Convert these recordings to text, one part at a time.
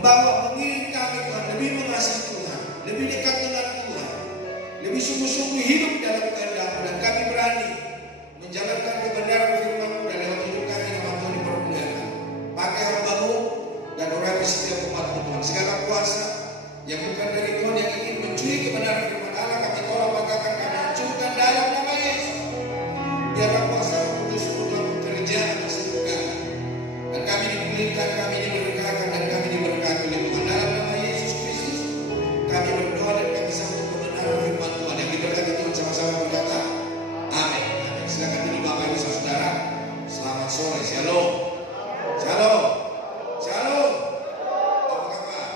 membawa mengiring kami Tuhan lebih mengasihi Tuhan, lebih dekat dengan Tuhan, lebih sungguh-sungguh hidup dalam kehendak-Mu, dan kami berani menjalankan kebenaran firman-Mu dan lewat hidup kami nama Tuhan dipermuliakan. Pakai hamba-Mu dan urapi setiap umat-Mu Tuhan. Segala kuasa yang bukan dari Tuhan yang ingin mencuri kebenaran firman Allah, kami tolak, banggakan, kami hancurkan dalam nama Yesus. Biarlah kuasa Roh Kudus Tuhan bekerja atas hidup kami, dan kami dipulihkan, kami diberkati, dan kami diberkati oleh Tuhan. Dalam nama Yesus Kristus kami berdoa dan kami sambut kebenaran firman Tuhan. Yang diberkati Tuhan sama-sama berkata amin. Silakan duduk Bapak Ibu Saudara. Selamat sore. Shalom. Shalom. Shalom. Apa kabar?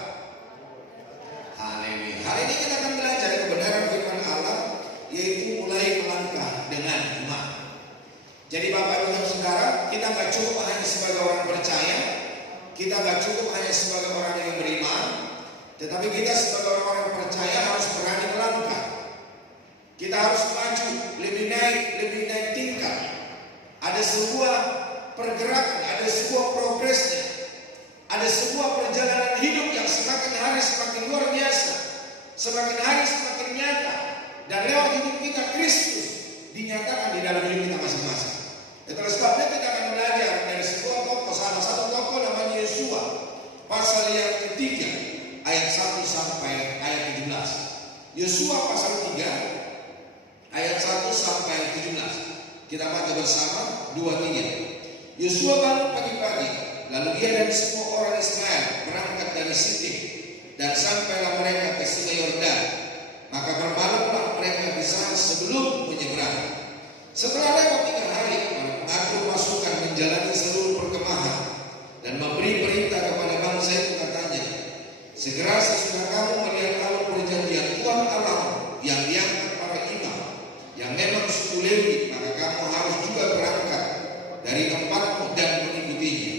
Haleluya. Hari ini kita akan belajar kebenaran firman Allah, yaitu mulai melangkah dengan iman. Jadi Bapak Ibu Saudara, kita gak cukup hanya sebagai orang percaya, kita gak cukup hanya sebagai orang yang beriman, tetapi kita sebagai orang-orang percaya harus berani melangkah. Kita harus maju, lebih naik tingkat. Ada sebuah pergerakan, ada sebuah progresnya, ada sebuah perjalanan hidup yang semakin hari semakin luar biasa, semakin hari semakin nyata, dan lewat hidup kita Kristus dinyatakan di dalam hidup kita masing-masing. Itulah sebabnya kita akan belajar dari sebuah tokoh, salah satu tokoh namanya Yosua, pasal yang ketiga ayat 1 sampai ayat 17. Yosua pasal 3 ayat 1 sampai 17. Kita baca bersama 2-3. Yosua bangun pagi-pagi, lalu dia dan semua orang Israel berangkat dari Sitim, dan sampailah mereka ke Sungai Yordan. Maka bermalamlah mereka di sana sebelum menyeberang. Setelah lewat 3 hari, pengatur pasukan menjalani seluruh perkemahan dan memberi perintah kepada bangsa itu, katanya, segera sesudah kamu melihat alur perjanjian Tuhan Allah yang diangkat para imam, yang memang suku Lewi, maka kamu harus juga berangkat dari tempatmu dan mengikutinya.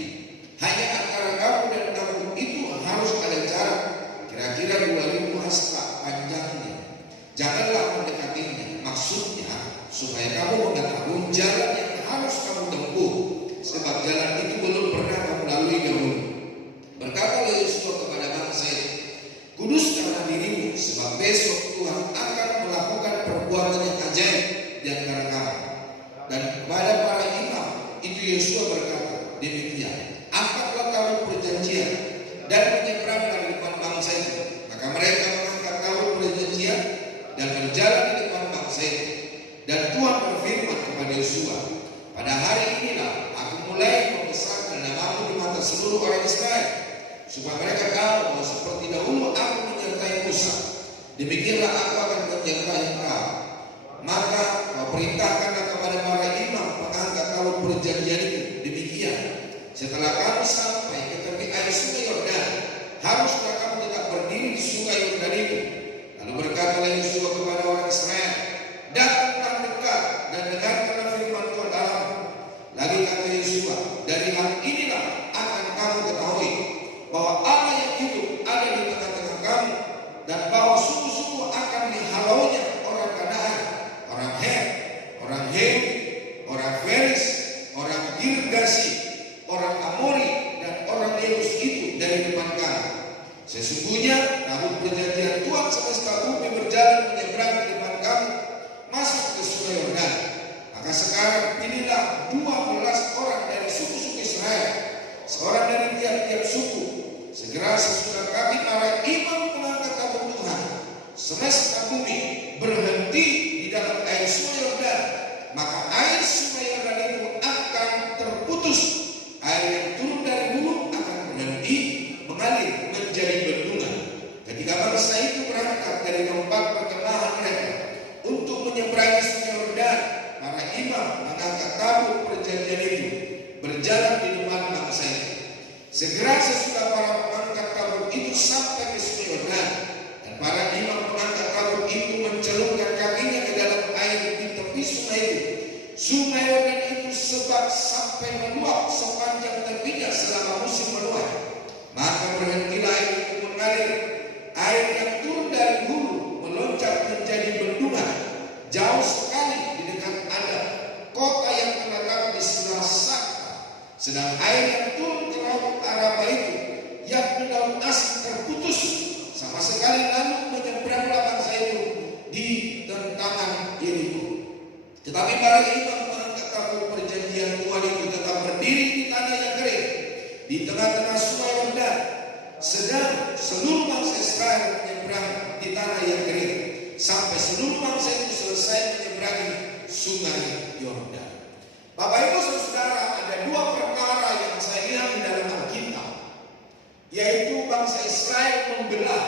Hanya antara kamu dan kampung itu harus ada jarak kira-kira 2000 hasta panjangnya. Janganlah mendekatinya, maksudnya supaya kamu mengetahui jalan yang harus kamu tempuh, sebab jalan itu belum pernah kamu lalui dahulu. Berkatalah Yosua kepada bangsa itu, kuduskanlah dirimu, sebab besok Tuhan akan melakukan perbuatan yang ajaib di antara kamu. Dan kepada para imam itu Yosua berkata demikian, angkatlah kamu perjanjian dan menyeberanglah di depan bangsa itu. Maka mereka mengangkat kamu perjanjian dan berjalan di depan bangsa itu. Dan Tuhan berfirman kepada Yosua, pada hari inilah aku mulai membesarkan namamu di mata seluruh orang Israel, supaya mereka tahu bahwa seperti dahulu aku menyertai Musa, demikianlah aku akan menyertai engkau. Maka kau perintahkanlah kepada para imam mengangkat kaum perjanjian itu. Demikian, setelah kamu sampai ke tepi air Sungai Yordan, haruslah kamu tetap berdiri di Sungai Yordan itu. Lalu berkatalah Yosua kepada orang Israel, datanglah dekat dan dengarkanlah firman Tuhan Allahmu. Lagi kata Yosua, dari hal inilah akan kamu ketahui bahwa Allah yang hidup ada di tengah-tengah kamu, dan bahwa sungguh-sungguh akan dihalaunya orang Kanaan, orang Het, orang Hewi, orang Feris, orang Girgasi, orang Amori, dan orang Yebus itu dari depan kamu. Sesungguhnya tabut perjanjian Tuhan semesta bumi berjalan menyeberang di depan kamu masuk ke Sungai Yordan. Maka sekarang pilihlah 12 orang dari suku-suku Israel, seorang dari tiap-tiap suku. Segera sesudah kami para imam mengangkat tabut Tuhan, semesta bumi berhenti di dalam air Sungai Yordan, maka air Sungai Yordan itu akan terputus. Air yang turun dari gunung akan berhenti mengalir menjadi bendungan. Ketika bangsa itu berangkat dari tempat perkemahan mereka untuk menyeberangi Sungai Yordan, para imam mengangkat tabut perjanjian itu berjalan di depan bangsa itu. Segera sesudah para pengangkat tabut itu sampai ke Sungai Yordan, dan para imam pengangkat tabut itu mencelupkan kakinya ke dalam air di tepi sungai itu. Sungai Yordan itu sebab sampai meluap sepanjang tepinya selama musim meluap. Maka berhentilah air itu mengalir. Air yang turun dari hulu meloncat menjadi bendungan jauh sekali di dekat Adam, kota yang terletak di sebelah selatan. Sedang air yang turun ke laut Araba itu, yakni laut Asia, tengah-tengah sungai Yordan, sedang seluruh bangsa Israel menyeberang di tanah yang kering, sampai seluruh bangsa itu selesai menyeberangi sungai Yordan. Bapak Ibu Saudara, ada dua perkara yang saya lihat di dalam Alkitab, yaitu bangsa Israel membelah.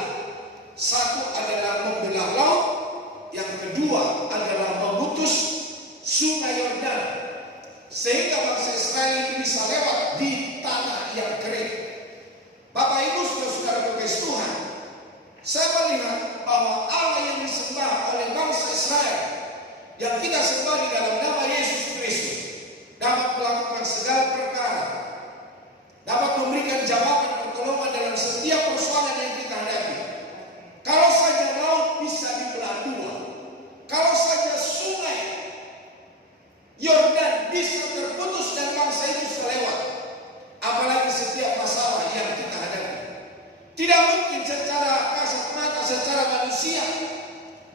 Satu adalah membelah laut, yang kedua adalah memutus sungai Yordan, sehingga bangsa Israel itu bisa lewat di tanah yang kering. Bapak Ibu Saudara berkasih Tuhan, saya melihat bahwa Allah yang disembah oleh bangsa Israel, yang kita sembah di dalam nama Yesus Kristus, dapat melakukan segala perkara, dapat memberikan jawaban pertolongan dalam setiap persoalan yang kita hadapi. Kalau saja laut bisa dibelah dua, kalau saja sungai Yordan bisa terputus dan bangsa itu bisa lewat, apalagi setiap masalah yang kita hadapi. Tidak mungkin secara kasat mata, secara manusia,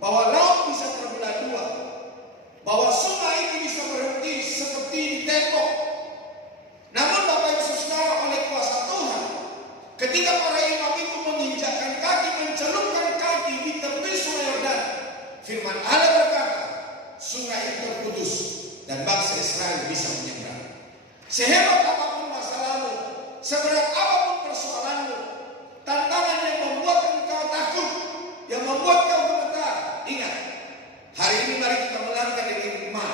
bahwa laut bisa terbelah dua, bahwa sungai itu bisa berhenti seperti di tembok. Namun Bapak Ibu Saudara, oleh kuasa Tuhan, ketika para imam itu menginjakkan kaki, mencelupkan kaki di tepi sungai Yordan, firman Allah berkata, sungai itu terputus dan bangsa Israel bisa menyeberang. Sehebat apapun masa lalu, seberat apapun persoalanmu, tantangan yang membuat engkau takut, yang membuat kau gemetar, ingat, hari ini mari kita melangkah dengan iman.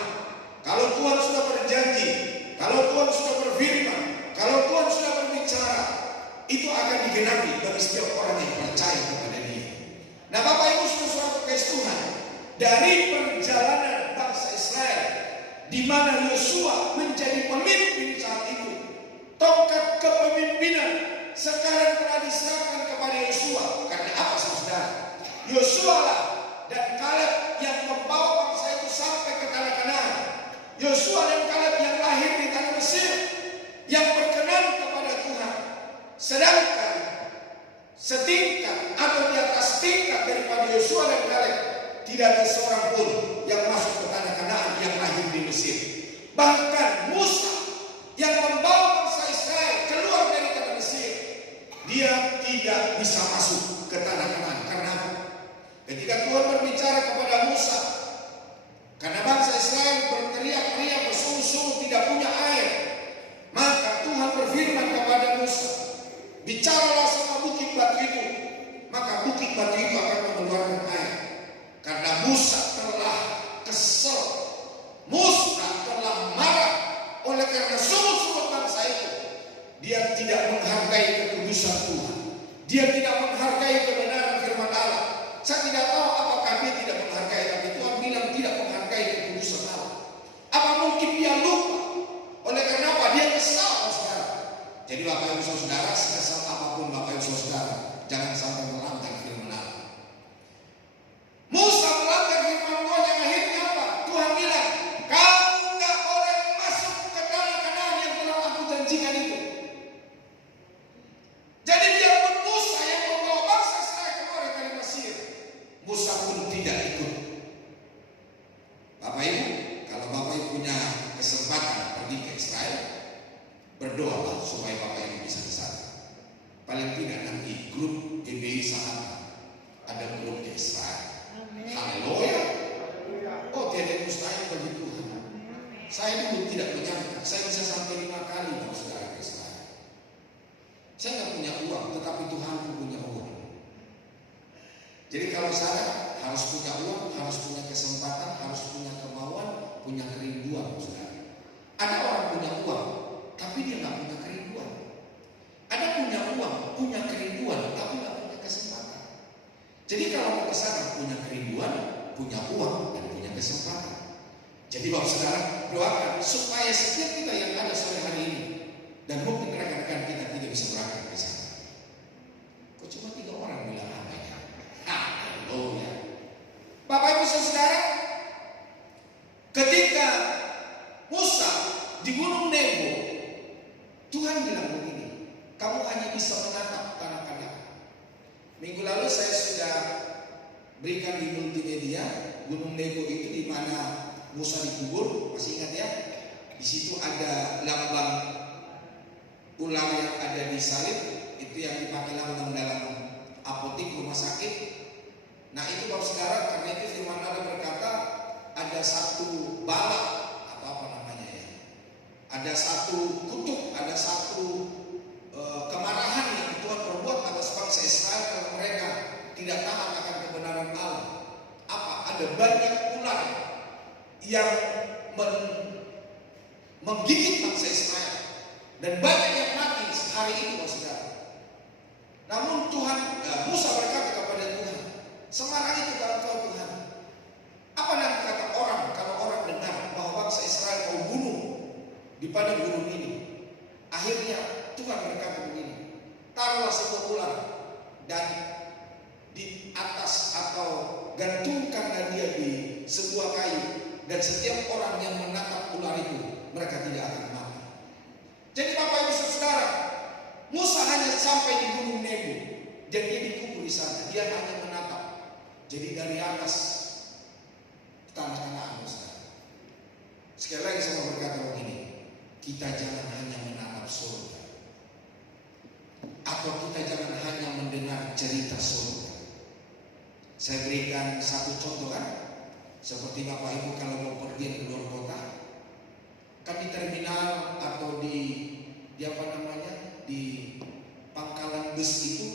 Kalau Tuhan sudah berjanji, kalau Tuhan sudah berfirman, kalau Tuhan sudah berbicara, itu akan digenapi bagi setiap orang yang percaya kepada Dia. Nah, Bapak Ibu Saudara berkasih Tuhan, dari perjalanan bangsa Israel, di mana Yosua menjadi pemimpin saat itu, tongkat kepemimpinan sekarang telah diserahkan kepada Yosua. Karena apa saudara? Yosua lah dan Kaleb yang membawa bangsa itu sampai ke tanah Kanaan. Yosua dan Kaleb yang lahir di tanah Mesir, yang berkenan kepada Tuhan. Sedangkan setingkat atau di atas tingkat daripada Yosua dan Kaleb, tidak ada seorang pun yang masuk ke tanah Kanaan yang lahir di Mesir. Bahkan Musa yang membawa bangsa Israel keluar dari tanah Mesir, dia tidak bisa masuk ke tanah Kanaan. Karena ketika Tuhan berbicara kepada Musa, karena bangsa Israel berteriak-teriak, bersungguh-sungguh tidak punya air, maka Tuhan berfirman kepada Musa, bicaralah sama bukit batu itu, maka bukit batu itu akan mengeluarkan air. Karena Musa telah kesal, Musa telah marah, oleh karena sungguh-sungguh bangsa itu, dia tidak menghargai kekudusan Tuhan, dia tidak menghargai kebenaran firman Allah. Saya tidak tahu apakah dia tidak menghargai, tapi Tuhan bilang tidak menghargai kekudusan Allah. Apa mungkin dia lupa? Oleh karena apa? Dia kesal, saudara. Jadi Bapak Ibu Saudara, sekesal apapun Bapak Ibu Saudara, jangan sampai melanggar firman Allah. Musa melanggar firman Tuhan, yang akhirnya apa? Tuhan bilang, kamu nggak boleh masuk ke tanah Kanaan yang telah aku janjikan itu. Jadi biarpun Musa yang membawa bangsa Israel keluar dari Mesir, Musa pun tidak ikut. Bapak Ibu, kalau Bapak Ibu punya kesempatan pergi ke Israel, berdoalah supaya Bapak Ibu bisa ke sana. Paling tidak nanti grup GBI Sahabat ada grup ke Israel. Haleluya. Oh, tiada mustahil bagi Tuhan. Saya dulu tidak menyangka saya bisa sampai 5 kali kalau saudara ke Israel. Saya nggak punya uang, tetapi Tuhan punya uang. Jadi kalau saya harus punya uang, harus punya kesempatan, harus punya kemauan, punya kerinduan, saudara. Ada orang punya uang, tapi dia nggak punya kerinduan. Ada punya uang, punya kerinduan, tapi nggak punya kesempatan. Jadi kalau mau ke sana punya kerinduan, punya uang, dan punya kesempatan. Jadi Bapak Saudara, doakan supaya setiap kita yang ada sore hari ini, dan mungkin rekan-rekan kita tidak bisa berangkat ke sana. Kok cuma 3 orang bilang amin? Haleluya. Bapak Ibu Saudara, ketika Musa di Gunung Nebo, Tuhan bilang begini, kamu hanya bisa menatap tanah Kanaan. Minggu lalu saya sudah berikan di multimedia Gunung Nebo itu di mana Musa dikubur, masih ingat ya? Di situ ada lambang ular yang ada di salib itu yang dipakai lambang dalam apotik rumah sakit. Nah itu Bapak Saudara, karena itu firman Allah berkata ada satu bala atau apa namanya ya, ada satu kutuk, ada satu kemarahan yang Tuhan perbuat atas bangsa Israel kalau mereka tidak taat akan kebenaran Allah. Apa? Ada banyak ular yang menggigit bangsa Israel dan banyak yang mati hari ini Bapak Saudara. Namun Tuhan, Musa berkata kepada Tuhan, "Semarang itu kalau Kau Tuhan, apa nanti kata orang kalau orang dengar bahwa bangsa Israel Kau bunuh di padang gunung ini?" Akhirnya Tuhan berkata begini, "Taruhlah sebuah ular dan di atas atau gantungkanlah dia di sebuah kayu, dan setiap orang yang menatap ular itu mereka tidak akan mati." Jadi Bapak Ibu Saudara, Musa hanya sampai di Gunung Nebo dan dia dikubur di sana. Dia hanya menatap. Jadi dari atas tanah Kanaan, Saudara. Sekali lagi saya mau berkata begini, kita jangan hanya menatap surga, atau kita jangan hanya mendengar cerita surga. Saya berikan satu contoh kan, seperti Bapak Ibu kalau mau pergi ke luar kota, kan di terminal atau di apa namanya, di pangkalan bus itu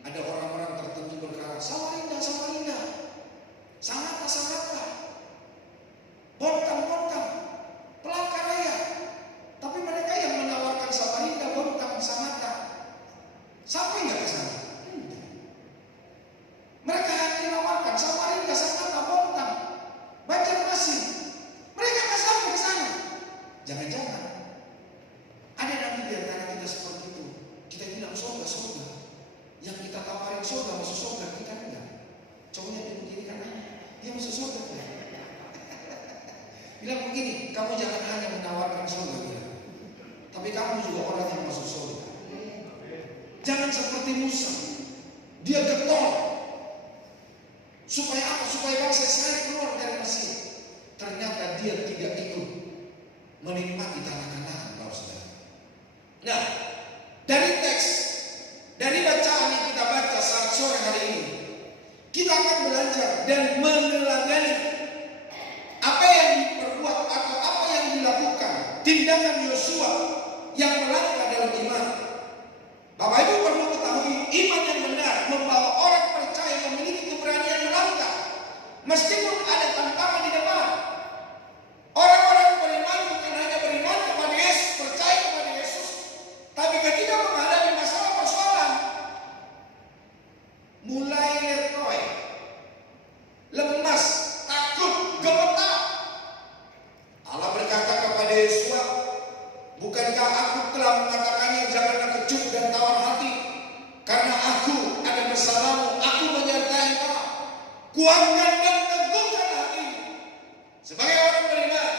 ada orang-orang tertentu berkata, Samarinda, Samarinda, Sangatta, Sangatta, Bontang, Bontang, Palangkaraya. Tapi mereka yang menawarkan Samarinda, Bontang, Sangatta, sampai nggak ke sana? Mereka hanya menawarkan Samarinda, Sangatta, Bontang, Banjarmasin. Mereka nggak sampai ke sana. Jangan-jangan ada nanti di antara kita seperti itu. Kita bilang surga, surga. Yang kita tawarin surga, masuk surga, kita enggak. Cowoknya dia begini kan, dia masuk surga. Bilang begini, kamu jangan hanya menawarkan surga, bilang, tapi kamu juga orang yang masuk surga. Jangan seperti Musa, dia getol. Supaya apa? Supaya bangsa Israel keluar dari Mesir. Ternyata dia tidak ikut menikmati tanah Kanaan, Bapak Saudara. Nah, dari teks, dari bacaan yang kita baca saat sore hari ini, kita akan belajar dan meneladani apa yang diperbuat atau apa yang dilakukan tindakan Yosua yang melangkah dalam iman. Bapak Ibu perlu ketahui, iman yang benar membawa orang percaya memiliki keberanian melangkah meskipun ada tantangan di depan. Orang-orang beriman bukan hanya beriman kepada Yesus, percaya kepada Yesus, tapi ketika menghadapi masalah persoalan, mulai letoy, lemas, takut, gemetar. Allah berkata kepada Yosua, bukankah aku telah mengatakannya, janganlah kecut dan tawar hati, karena aku ada bersamamu, aku menyertai engkau. Kuatkan dan teguhkan hatimu. Sebagai orang beriman,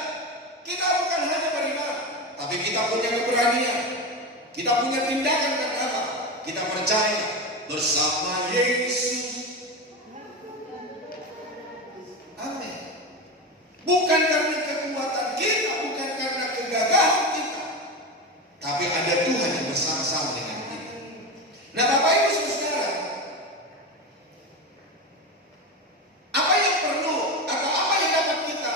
kita bukan hanya beriman, tapi kita punya keberanian, kita punya tindakan. Karena apa? Kita percaya bersama Yesus. Amin. Bukan karena kekuatan kita, bukan karena kegagalan kita, tapi ada Tuhan yang bersama-sama dengan kita. Nah Bapak Ibu Saudara, apa yang perlu atau apa yang dapat kita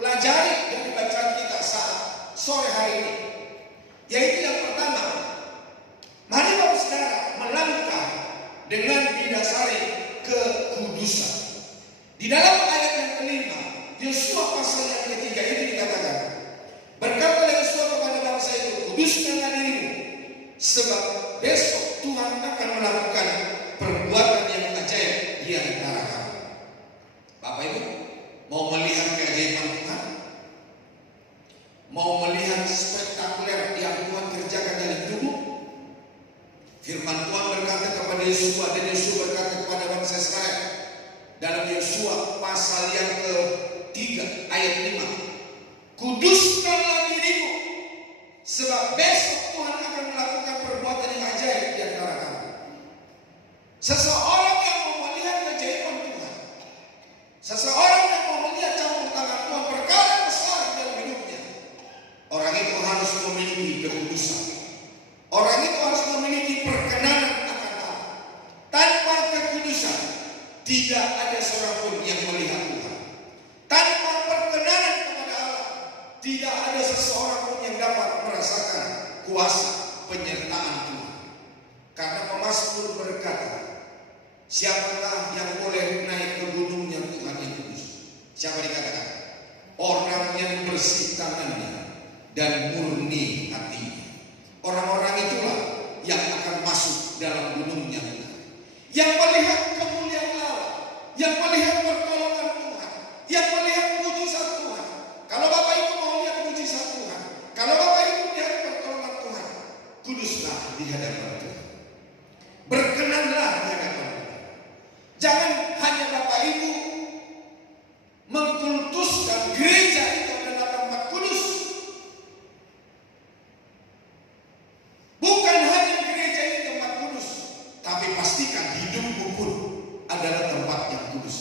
pelajari dari bacaan kita saat sore hari ini? Yaitu yang pertama, mari Bapak Saudara melangkah dengan didasari kekudusan. Di dalam ayat yang kelima, Yosua pasal yang ketiga ini dikatakan, berkatalah Yosua kepada bangsa itu, kuduskanlah dirimu, sebab besok Tuhan akan melakukan perbuatan yang ajaib di antara kamu. Bapak Ibu, mau melihat keajaiban Tuhan? Mau melihat spektakuler yang Tuhan kerjakan dalam hidupmu? Firman Tuhan berkata kepada Yosua, dan Yosua berkata kepada bangsa Israel dalam Yosua pasal yang ke-3 ayat 5, kuduskanlah dirimu, sebab besok Tuhan akan melakukan perbuatan yang ajaib di antara kamu. Seseorang yang mau melihat keajaiban Tuhan, seseorang yang mau melihat campur tangan Tuhan, perkara besar dalam hidupnya, orang itu harus memiliki kekudusan. tidak ada seorang pun yang melihat Tuhan. Tanpa perkenanan kepada Allah, tidak ada seseorang pun yang dapat merasakan kuasa penyertaan Tuhan. Karena pemazmur berkata, siapakah yang boleh naik ke gunungnya Tuhan yang kudus? Siapa dikatakan? Orang yang bersih tangannya dan murni hatinya. Orang-orang itulah yang akan masuk dalam gunungnya Tuhan, yang melihat kemuliaan Allah, yang melihat pertolongan Tuhan, yang melihat mujizat Tuhan. Kalau Bapak Ibu mau lihat mujizat Tuhan, kalau Bapak Ibu melihat pertolongan Tuhan, kuduslah di hadapan Tuhan, berkenanlah di hadapan Tuhan. Jangan hanya Bapak Ibu mengkultuskan gereja itu adalah tempat kudus. Bukan hanya gereja ini tempat kudus, tapi pastikan hidupmu pun adalah tempat yang kudus.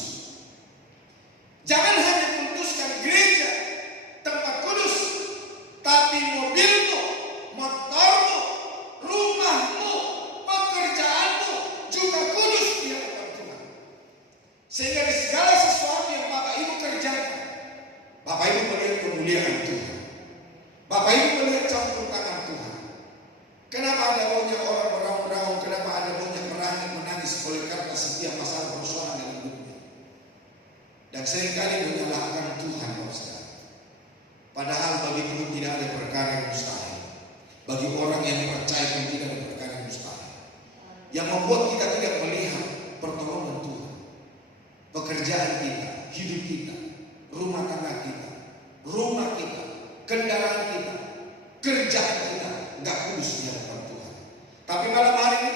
Jangan hanya kultuskan gereja tempat kudus, tapi mobilmu, motormu, rumahmu, pekerjaanmu juga kudus di hadapan Tuhan. Sehingga di segala sesuatu yang Bapak Ibu kerjakan, Bapak Ibu melihat kemuliaan Tuhan, Bapak Ibu melihat campur tangan Tuhan. Kenapa ada banyak orang meraung-raung? Kenapa ada banyak menangis oleh karena setiap masalah persoalan dalam hidupnya? Dan seringkali menyalahkan Tuhan, saudara. Padahal bagi Tuhan tidak ada perkara yang mustahil. Bagi orang yang percaya pun tidak ada perkara yang mustahil. Yang membuat kita tidak melihat pertolongan Tuhan, pekerjaan kita, hidup kita, rumah tangga kita, rumah kita, kendaraan kita, kerjaan kita nggak kudus di hadapan Tuhan. Tapi malam hari ini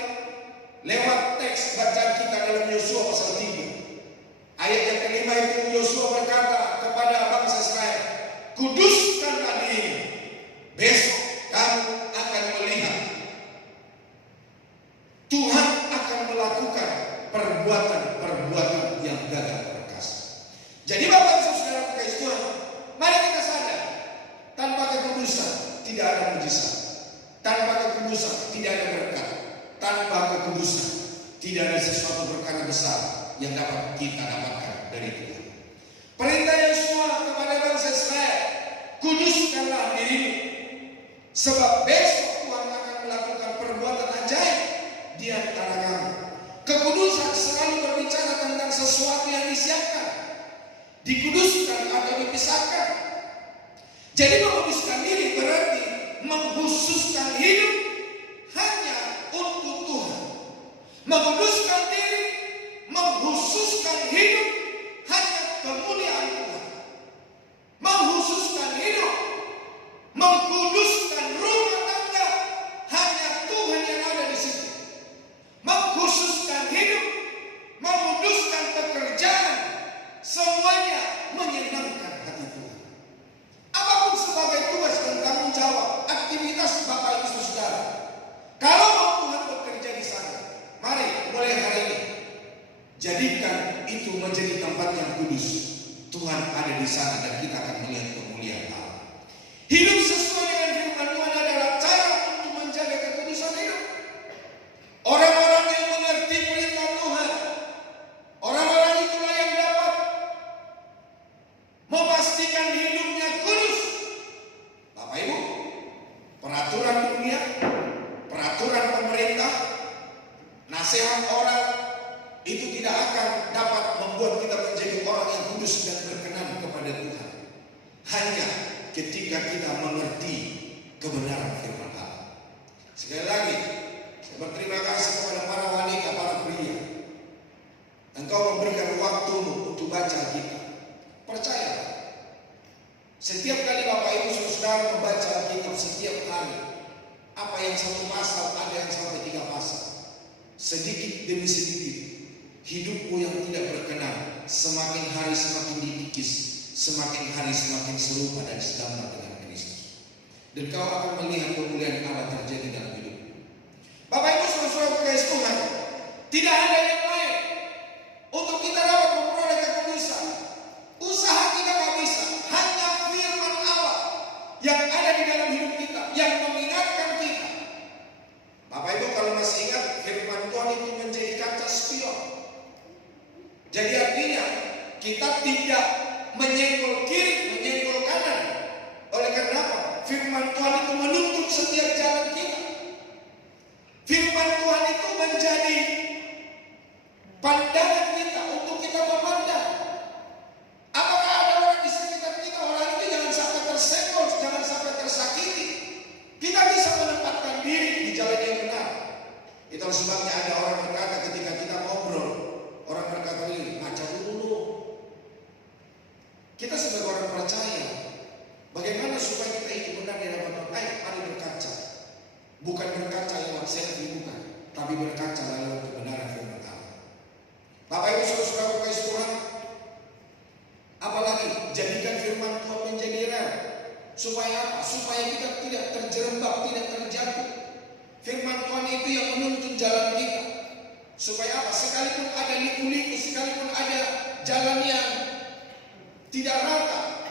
lewat teks bacaan kita dalam Yosua pasal 3 ayat yang kelima itu, Yosua berkata kepada bangsa Israel, kuduskanlah diri, besok kamu akan melihat Tuhan akan melakukan perbuatan-perbuatan yang gagah perkasa. Jadi Bapak Ibu Saudara kekasih Tuhan, mari kita sadar, tanpa kekudusan tidak ada mujizat, tanpa kekudusan tidak ada berkat, tanpa kekudusan tidak ada sesuatu perkara besar yang dapat kita dapatkan dari Tuhan. Perintah Yosua kepada bangsa Israel, kuduskanlah dirimu, sebab besok Tuhan akan melakukan perbuatan ajaib di antara kamu. Kekudusan selalu berbicara tentang sesuatu yang disiapkan, dikuduskan atau dipisahkan. Jadi menguduskan diri berarti mengkhususkan hidup hanya untuk Tuhan. Menguduskan diri, mengkhususkan hidup hanya kemuliaan Tuhan. Mengkhususkan hidup, mengkuduskan rumah tangga, hanya Tuhan yang ada di situ. Mengkhususkan hidup, menguduskan pekerjaan, semuanya menyenangkan hati Tuhan. Apapun sebagai tugas dan tanggung jawab aktivitas Bapak Ibu Saudara, kalau mau Tuhan bekerja di sana, mari mulai hari ini jadikan itu menjadi tempat yang kudus. Tuhan ada di sana dan kita akan melihat kemuliaan Allah. Hidup sesuai dengan firman Tuhan adalah cara untuk menjaga kekudusan hidup. Orang-orang yang mengerti perintah Tuhan, orang-orang itulah yang dapat memastikan hidupnya kudus. Bapak Ibu, peraturan dunia, peraturan pemerintah, nasihat orang itu tidak akan dapat membuat kita menjadi orang yang kudus dan berkenan kepada Tuhan. Hanya ketika kita mengerti kebenaran firman Allah. Sekali lagi, saya berterima kasih kepada para wanita, para pria. Engkau memberikan waktumu untuk baca Alkitab. Percaya, setiap kali Bapak Ibu Saudara membaca Alkitab setiap hari, apa yang satu pasal, ada yang sampai 3 pasal. Sedikit demi sedikit, hidupmu yang tidak berkenan semakin hari semakin dikikis, semakin hari semakin serupa dan segambar dengan Kristus. Dan kau akan melihat kemuliaan Allah terjadi dalam hidup. Bapak Ibu Saudara kekasih Tuhan, tidak ada yang lain untuk kita dapat memperoleh kekudusan. Usaha kita tak bisa, hanya firman Allah yang ada di dalam hidup kita, yang mengingatkan kita. Bapak Ibu kalau masih ingat, firman Tuhan itu menjadi kaca spion. kita tidak menyenggol kiri, menyenggol kanan. Oleh karena apa? Firman Tuhan itu menuntut setiap jalan kita. Firman Tuhan itu menjadi pandangan kita untuk kita memandang. Apakah ada orang di sekitar kita, orang itu jangan sampai tersenggol, jangan sampai tersakiti. Kita bisa menempatkan diri di jalan yang benar. Itulah sebabnya ada orang berkata ketika kita ngobrol, orang berkata ini, ngaca dulu. Kita sebagai orang percaya, bagaimana supaya kita ini benar di hadapan Tuhan? Ayo, mari berkaca. Bukan berkaca lewat selfie, bukan, tapi berkaca lewat kebenaran firman Allah. Bapak Ibu Saudara kasih Tuhan, apalagi jadikan firman Tuhan menjadi real. Supaya apa? Supaya kita tidak terjerembab, tidak terjatuh. Firman Tuhan itu yang menuntun jalan kita. Supaya apa? Sekalipun ada liku-liku, sekalipun ada jalan yang tidak rata,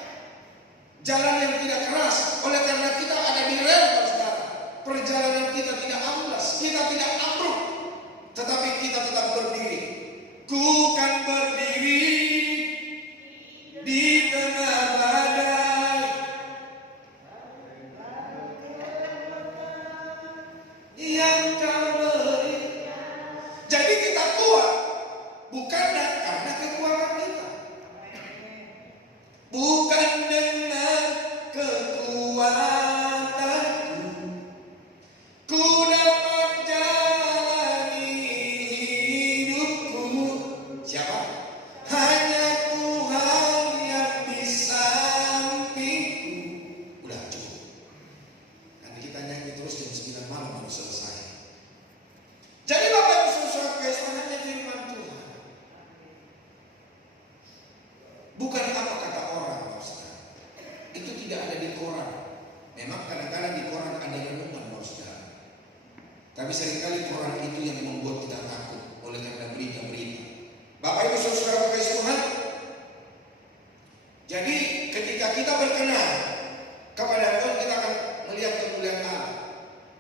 jalan yang tidak keras, oleh karena kita ada di rel, saudara, perjalanan kita tidak amblas, kita tidak ambruk, tetapi kita tetap berdiri. Ku kan berdiri di tengah badai, yang kau beri. Jadi kita kuat bukan karena kekuatan kita, bukan dengan kekuatanku ku dapat jalani hidupku. Siapa? Hanya Tuhan yang di sampingku. Udah cukup. Nanti kita nyanyi terus jam 9 malam baru selesai. Jadi Bapak Ibu Saudara hanya firman Tuhan, bukan apa kata orang, saudara. Itu tidak ada di koran. Memang kadang-kadang di koran ada renungan, saudara. Tapi seringkali koran itu yang membuat kita takut oleh karena berita-berita. Bapak Ibu Saudara kasih Tuhan. Jadi ketika kita berkenan kepada Tuhan, kita akan melihat kemuliaan Allah.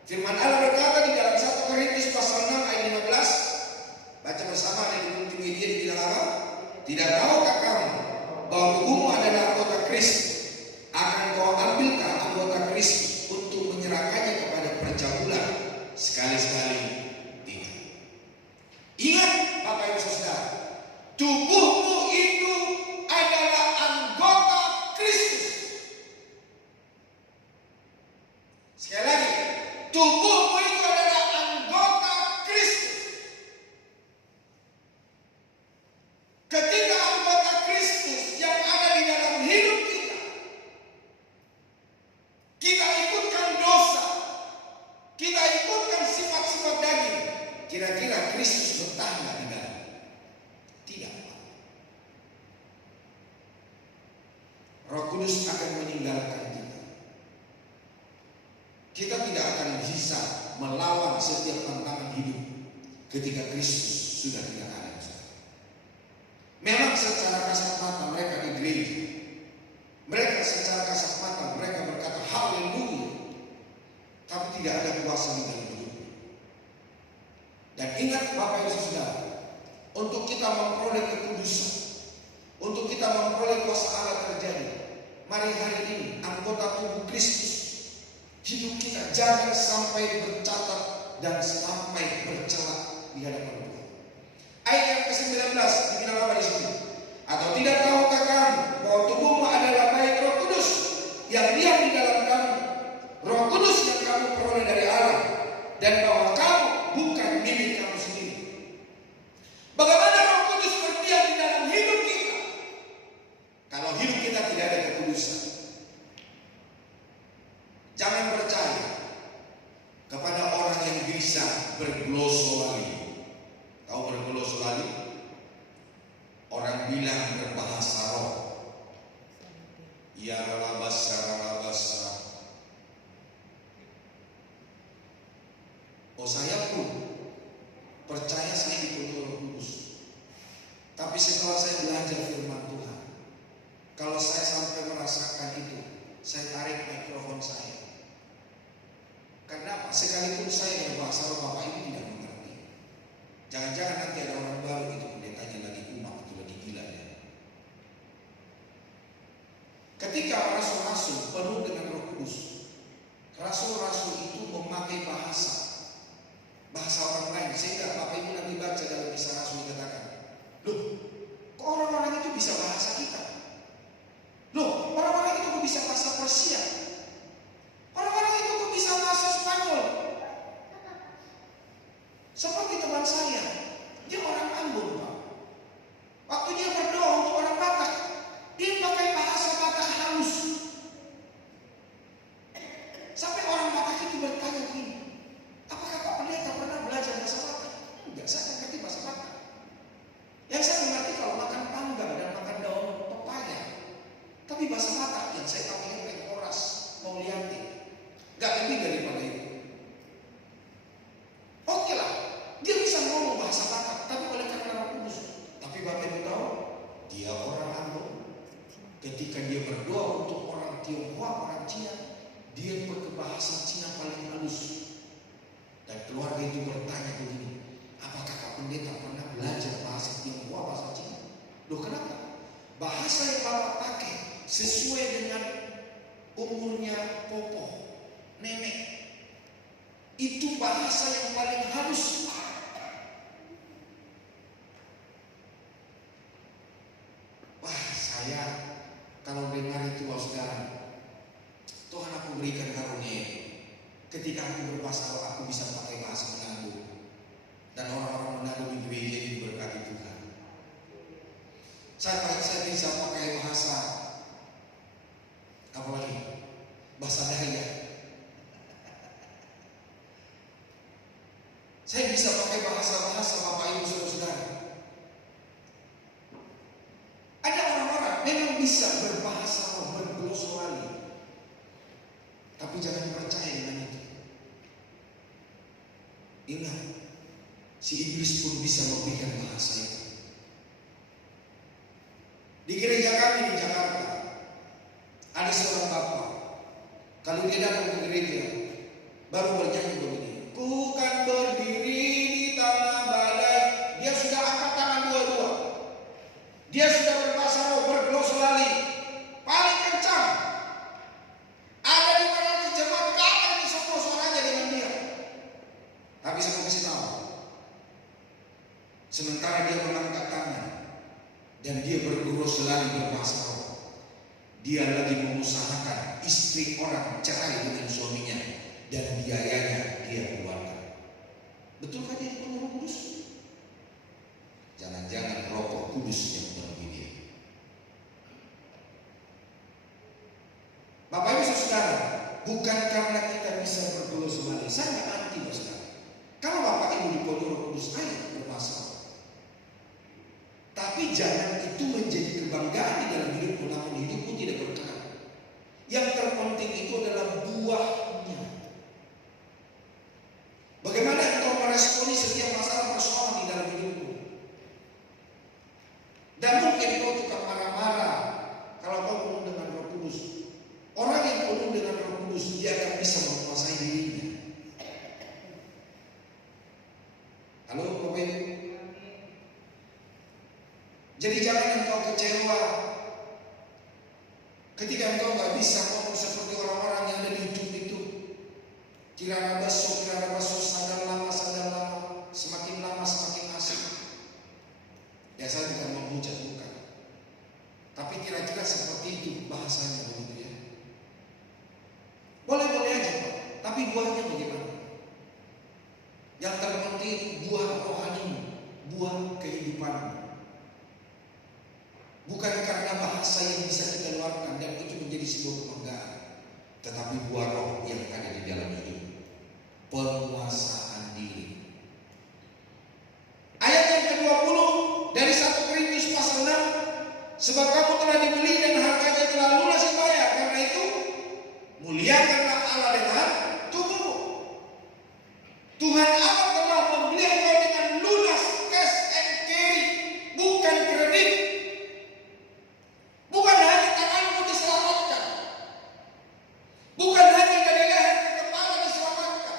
Firman Allah berkata di dalam 1 Korintus pasal 6 ayat 15. Baca bersama di multimedia di bilang apa? Tidak tahukah kamu bahwa tubuhmu adalah anggota Kristus? Akan kau ambilkah anggota Kristus untuk menyerahkannya kepada percabulan? Sekali-sekali tidak. Ingat Bapak Ibu Saudara, tubuhmu itu adalah anggota Kristus. Sekali lagi, tubuhmu itu adalah anggota Kristus. Ketika anggota Kristus yang ada di dalam hidup kita, kita ikutkan dosa, kita ikutkan sifat-sifat daging, kira-kira Kristus betah nggak di dalam? Tidak. Roh Kudus akan meninggalkan kita. Kita tidak akan bisa melawan setiap tantangan hidup ketika Kristus sudah tidak ada. Memang secara kasat mata mereka di gereja, mereka secara kasat mata mereka berkata haleluya, tapi tidak ada kuasa di dalam hidup. Dan ingat Bapak Ibu Saudara, untuk kita memperoleh kekudusan, untuk kita memperoleh kuasa Allah terjadi, mari hari ini anggota tubuh Kristus, hidup kita jangan sampai bercatat dan sampai bercela di hadapan Tuhan. Ayat yang ke-19 dibilang apa di sini? Atau tidak tahukah kamu bahwa tubuhmu adalah bait Roh Kudus yang diam di dalam kamu, Roh Kudus yang kamu peroleh dari Allah, dan bahwa kamu bukan milik kamu sendiri. Bagaimana Roh Kudus berdiam di dalam hidup kita kalau hidup kita tidak ada kekudusan? Jangan percaya kepada orang yang bisa berglosolali. Tahu berglosolali? Orang bilang berbahasa roh. Ya ralabasa. Oh, saya pun percaya saya dipenuhi Roh Kudus. Tapi setelah saya belajar firman Tuhan, kalau saya sampai merasakan itu, saya tarik mikrofon saya. Karena apa? Sekalipun saya berbahasa roh, Bapak ini tidak mengerti. Jangan-jangan nanti ada orang baru itu pendetanya lagi umat, itu lagi gila ya. bahasa orang lain, sehingga Bapak Ibu nanti baca dalam Kisah Rasul dikatakan, loh, kok orang-orang itu bisa bahasa kita? Loh, orang-orang itu kok bisa bahasa Persia? Orang-orang itu kok bisa bahasa Spanyol? Seperti teman saya, dia orang Ambon, Pak. Waktu dia berdoa untuk orang Batak, dia pakai bahasa Batak halus. Sampai orang Batak itu bertanya begini, apakah Pak Pendeta pernah belajar bahasa Batak? Enggak, saya mengerti bahasa Batak. Yang saya mengerti kalau makan panggang dan makan daun pepaya. Tapi bahasa Batak yang saya tahu ini pengkoras, maulianti. Enggak lebih daripada itu. Oke lah, dia bisa ngomong bahasa Batak, tapi oleh karena Roh Kudus. Tapi Bapak Ibu tahu, dia orang Ambon. Ketika dia berdoa untuk orang Tionghoa, orang Cina, dia pakai bahasa Cina paling halus. Dan keluarga itu bertanya begini, apakah Kak Pendeta pernah belajar bahasa Tionghoa, bahasa Cina? Loh, kenapa? Bahasa yang Bapak pakai sesuai dengan umurnya Popo, nenek. Itu bahasa yang paling halus. Wah, saya kalau dengar itu, saudara, Tuhan aku berikan karunia itu. Ketika aku berbahasa Arab, aku bisa pakai bahasa Manado. Dan orang-orang Manado di gereja ini diberkati Tuhan. Saya bisa pakai bahasa apa lagi? Bahasa Dayak. Saya bisa pakai bahasa-bahasa Bapak Ibu Saudara. Ada orang-orang memang bisa berbahasa roh, berglosolali. Tapi jangan percaya dengan itu. Ingat, si iblis pun bisa memberikan bahasa itu. Di gereja kami di Jakarta, ada seorang bapak. Kalau dia datang ke gereja, baru bernyanyi begini, ku kan berdiri di tanah badai. Dia sudah angkat tangan dua-dua. Dia sudah berbahasa roh, berglosolali paling kencang. Ada 500 jemaat kalah ini semua suaranya dengan dia. Tapi saya mau kasih tahu, sementara dia mengangkat tangan dan dia berglosolali berbahasa roh, dia lagi mengusahakan istri orang cerai dengan suaminya dan biayanya dia keluarkan. Betulkah dia dipenuhi Roh Kudus? Jangan-jangan Roh Kudus yang memenuhi dia. Bapak Ibu Saudara, bukan karena kita bisa berglosolali, saya nggak anti saudara. Kalau Bapak Ibu dipenuhi Roh Kudus, ayo berbahasa roh. Tapi jangan itu menjadi kebanggaan di dalam hidupmu, namun hidupmu tidak berkenan. Yang terpenting itu adalah buahnya. Bagaimana engkau meresponi setiap masalah persoalan di dalam hidupmu? Dan mungkin kau tukang marah-marah kalau kau penuh dengan Roh Kudus. Orang yang penuh dengan Roh Kudus, dia akan bisa menguasai dirinya. Halo Bapak Ibu. Jadi jangan engkau kecewa ketika engkau gak bisa ngomong seperti orang-orang yang ada di YouTube itu. Kirana baso, sandal lama, semakin lama semakin asik. Ya, saya bukan memuja, bukan. Tapi kira-kira seperti itu bahasanya begitu ya. Boleh-boleh aja Pak, tapi buahnya bagaimana? Yang terpenting itu buah rohani, buah kehidupan. Bukan karena bahasa yang bisa kita keluarkan dan itu menjadi sebuah kebanggaan, tetapi buah roh yang ada di dalam hidup. Penguasaan diri. Ayat yang ke-20 dari 1 Korintus pasal 6, sebab kamu telah dibeli dan harganya telah lunas dibayar, karena itu muliakanlah Allah dengan tubuhmu. Tuhan Allah telah membeli engkau dengan lunas, cash and carry, bukan kredit. Bukan hanya tanganmu diselamatkan, bukan hanya dari leher ke kepala diselamatkan,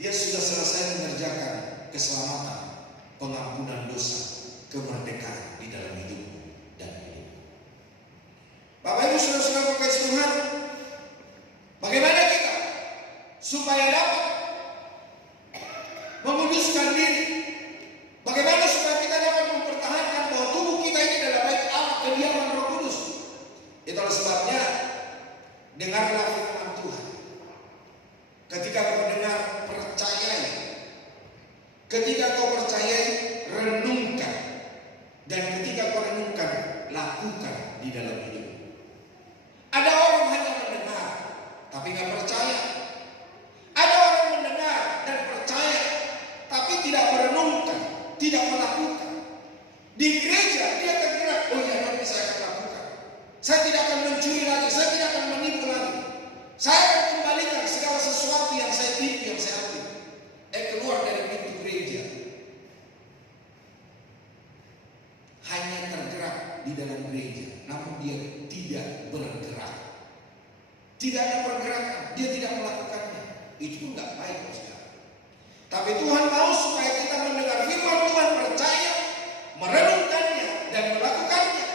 Dia sudah selesai mengerjakan keselamatan, pengampunan dosa, kemerdekaan di dalam hidupmu dan hidupmu. Bapak Ibu saudara-saudara kasih Tuhan, bagaimana kita supaya dapat menguduskan diri? Bagaimana supaya kita dapat mempertahankan bahwa tubuh kita ini adalah bait Allah, kediaman Roh Kudus? Itulah sebabnya dengarlah firman Tuhan. Ketika kau mendengar, percayai. Ketika kau percayai, renungkan. Dan ketika kau renungkan, lakukan di dalam hidup. Ada orang hanya mendengar, tapi nggak percaya. Ada orang mendengar dan percaya, tapi tidak merenungkan, tidak melakukan. Di gereja dia tergerak, oh ya nanti saya akan lakukan. Saya tidak akan mencuri lagi, saya tidak akan menipu lagi. Saya akan kembalikan segala sesuatu yang saya tipu, yang saya ambil. Keluar dari pintu gereja, hanya tergerak di dalam gereja, namun dia tidak bergerak. Tidak ada pergerakan, dia tidak melakukannya. Itu pun nggak baik, saudara. Tapi Tuhan mau supaya kita mendengar firman Tuhan, percaya, merenungkannya dan melakukannya.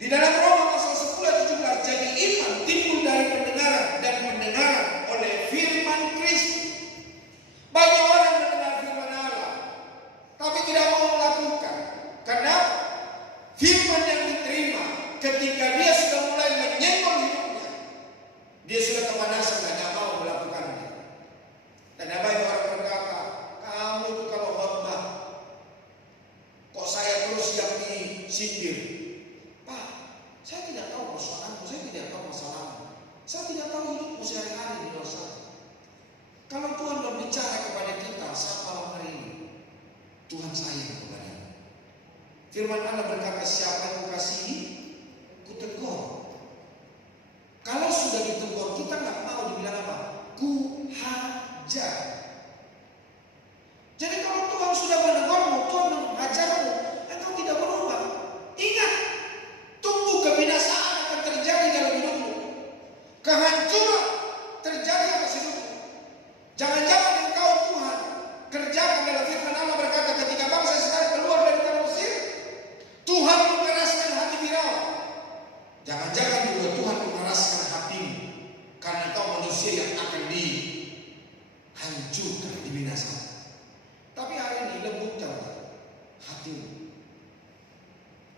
Di dalam Roma pasal 10 ayat 17, jadi iman timbul dari pendengaran dan pendengaran oleh firman Kristus. Banyak orang mendengar firman Allah, tapi tidak mau melakukan. Karena firman yang diterima ketika dia sudah mulai menyenggol hidupnya, dia sudah kepanasan dan tidak mau melakukannya. Dan ada banyak orang berkata, kamu tuh kalau khotbah kok saya terus yang disindir? Pak, saya tidak tahu persoalanmu, saya tidak tahu masalahmu, saya tidak tahu hidupmu sehari-hari di dosa. Kalau Tuhan berbicara kepada kita saat malam hari ini, Tuhan sayang kepadanya. Firman Allah berkata, siapa yang kukasihi, kutegur. Kalau sudah ditegur, kita nggak mau dibilang apa? Kuhajar. Jadi kalau Tuhan sudah menegurmu, Tuhan menghajarmu, engkau tidak berubah. Ingat, tunggu kebinasaan akan terjadi dalam hidupmu. Kehancuran terjadi atas hidupmu. Jangan-jangan engkau Tuhan kerjakan dalam firman Allah berkata ketika bangsa Israel keluar dari tanah Mesir, Tuhan mengeraskan hati Firaun. Jangan-jangan juga Tuhan mengeraskan hatimu karena engkau manusia yang akan dihancurkan, dibinasakan. Tapi hari ini lembutkan hatimu,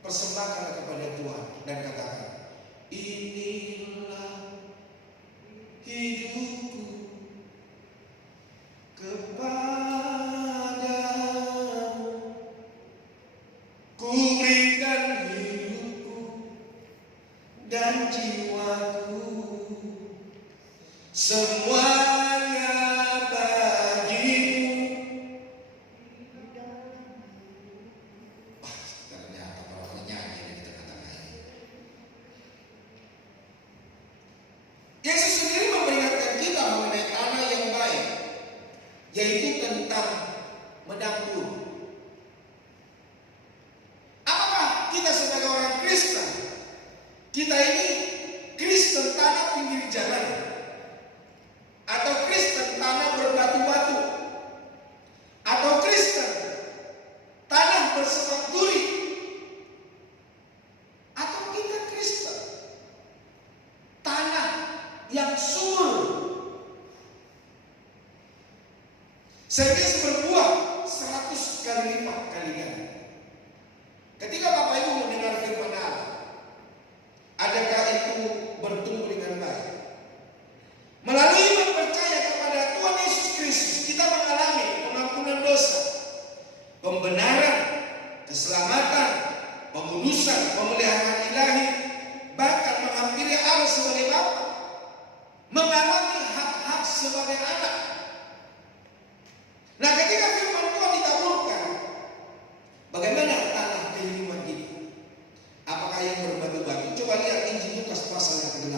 persembahkanlah kepada Tuhan dan katakan, inilah hidupku kepadamu, ku berikan hidupku dan jiwaku, semuanya bagimu. Ternyata kalau nyanyi di tengah-tengah ini. Yesus sendiri memperingatkan kita mengenai tanah yang baik, yaitu tentang mendambur. Apakah kita sebagai orang Kristen, kita ini Kristen tanah pinggir jalan, atau Kristen tanah berbatu-batu, atau Kristen tanah bersemak duri, atau kita Kristen tanah yang subur sehingga berbuah 100 kali lipat kali ganda. Ketika Bapak Ibu mendengar firman Allah, adakah itu bertumbuh dengan baik? Melalui iman percaya kepada Tuhan Yesus Kristus, kita mengalami pengampunan dosa, pembenaran, keselamatan, pengudusan, pemeliharaan ilahi, bahkan menghampiri Allah sebagai Bapa, mengalami hak-hak sebagai anak. Nah, ketika firman Tuhan ditaburkan, bagaimana tanah kehidupan ini? Apakah yang berbatu-batu? Coba lihat Injil Lukas pasal yang ke-8.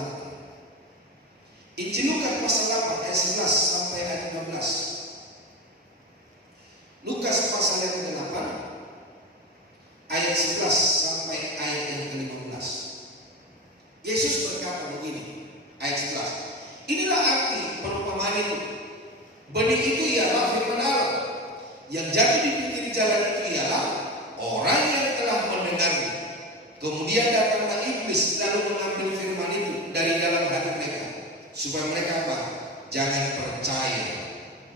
Injil Lukas pasal 8 ayat 11 sampai ayat 15. Lukas pasal yang ke-8 ayat 11 sampai ayat yang ke-15. Yesus berkata begini, ayat 11. Inilah arti perumpamaan itu. Benih itu ialah firman Allah. Yang jatuh di pinggir jalan itu ialah orang yang telah mendengarnya. Kemudian datanglah iblis lalu mengambil firman itu dari dalam hati mereka, supaya mereka apa? Jangan percaya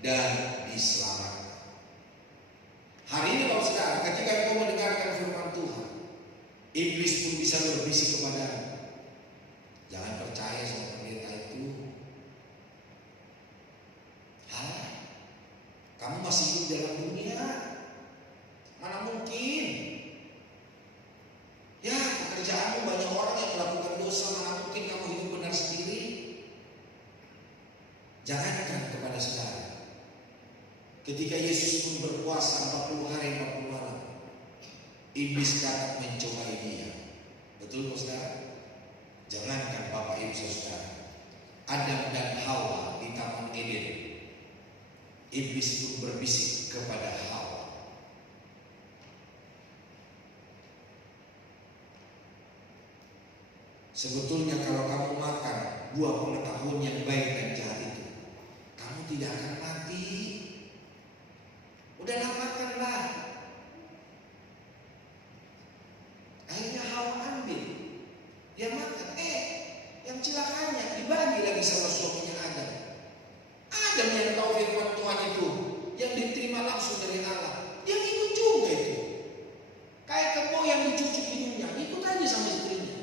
dan diselamatkan. Hari ini Bapak Saudara, ketika engkau mendengarkan firman Tuhan, iblis pun bisa berbisik kepadamu. Jangan percaya sama pendeta itu. Kamu masih hidup dalam dunia. Mana mungkin? Ya, pekerjaanmu banyak orang yang melakukan dosa. Mana mungkin kamu hidup benar sendiri? Jangankan kepada saudara. Ketika Yesus pun berpuasa 40 hari 40 malam, iblis datang mencobai dia. Betul saudara? Jangankan Bapak Ibu Saudara, Adam dan Hawa di Taman Eden, iblis pun berbisik kepada Hawa. Sebetulnya kalau kamu makan buah pengetahuan yang baik dan jahat itu, kamu tidak akan mati. Udahlah makanlah. Akhirnya Hawa ambil, dia makan. Yang celakanya dibagi lagi sama suaminya Adam. Adam yang tahu firman Tuhan itu, yang diterima langsung dari Allah, dia ikut juga itu. Kayak kebo yang dicucuk hidungnya, ikut aja sama istrinya.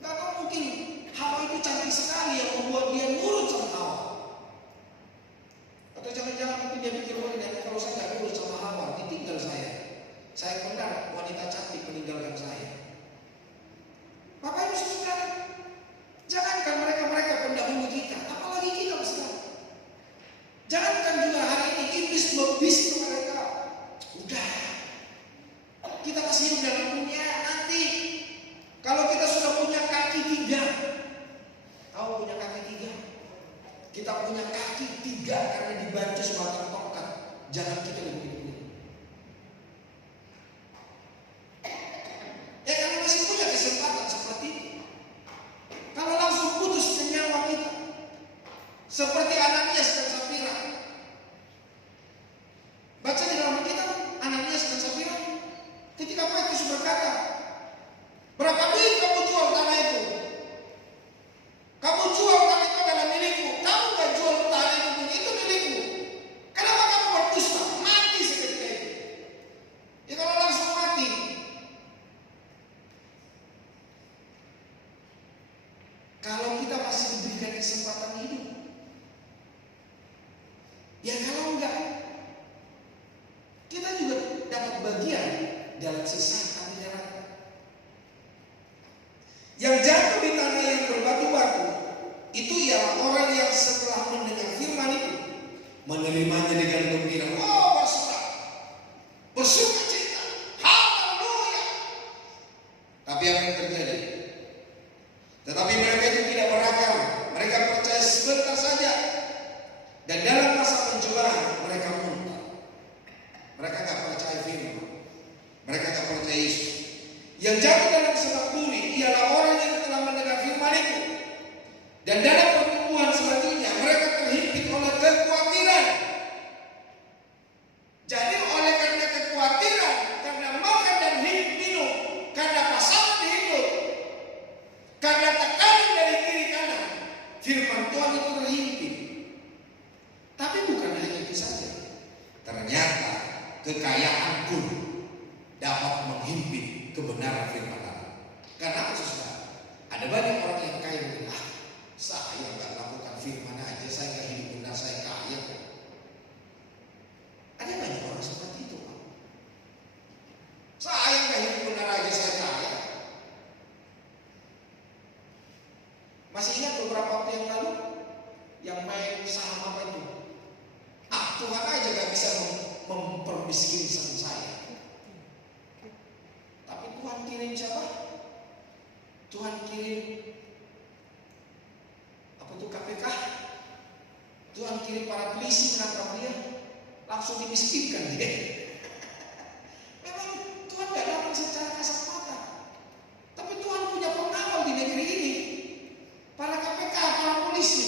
Gak tahu mungkin Hawa itu cantik sekali yang membuat dia nurut sama Hawa. Atau jangan-jangan mungkin dia pikir, kalau saya gak nurut sama Hawa, ditinggal saya. Saya benar wanita cantik meninggalkan saya. Bapak Ibu Saudara, jangankan mereka pendahulu kita, apalagi kita sekarang. Jangankan juga hari ini iblis membisik kepada mereka. Udah, kita masih hidup dalam dunia. Nanti kalau kita sudah punya kaki 3, tahu punya kaki 3? Kita punya kaki 3 karena dibantu sebatang tongkat. Jangan kita lebih dulu. Kalau masih punya kesempatan seperti itu, kalau langsung putus nyawa kita, seperti Ananias dan Safira. Baca di dalam Alkitab, Ananias dan Safira, ketika Petrus berkata, berapa duit kamu jual tanah itu? Kamu jual tanah itu adalah milikmu. Kamu gak jual tanah itu milikmu. Kenapa kamu berdusta? Mati seketika itu. Ya kalau langsung mati. Kalau kita masih diberikan kesempatan hidup, ya kalau enggak, kita juga dapat bagian dalam sisa api neraka. Yang jatuh di tanah yang berbatu-batu, itu ialah orang yang setelah mendengar firman itu, menerimanya dengan gembira. Oh, bersuka cita, haleluya. Tapi apa yang terjadi? Tetapi mereka itu tidak berakal. Mereka percaya sebentar saja. Dan dalam masa pencobaan mereka muntah. Mereka tak percaya firman. Mereka tak percaya Yesus. Yang jatuh dalam semak duri ialah orang yang telah mendengar firman itu. Dan dalam pertumbuhan selanjutnya mereka terhimpit oleh kekhawatiran. Jadi oleh karena kekhawatiran, karena makan dan minum, karena pasangan hidup, karena tekanan dari kiri kanan, firman Tuhan itu terhimpit. Tapi bukan hanya itu saja. Ternyata kekayaan pun dapat menghimpit kebenaran firman Allah. Karena saudara, ada banyak orang yang kaya bilang, saya nggak lakukan firman aja, saya nggak hidup benar, saya kaya. Ada banyak orang seperti itu, Pak. Saya nggak hidup benar aja, saya kaya. Masih ingat beberapa waktu yang lalu yang main saham apa itu? Tuhan aja gak bisa mempermiskinkan saya. Tapi Tuhan kirim siapa? Tuhan kirim apa tuh KPK? Tuhan kirim para polisi menangkap dia, langsung dimiskinkan dia. Memang Tuhan gak datang secara kasat mata, tapi Tuhan punya pengawal di negeri ini. Para KPK, para polisi,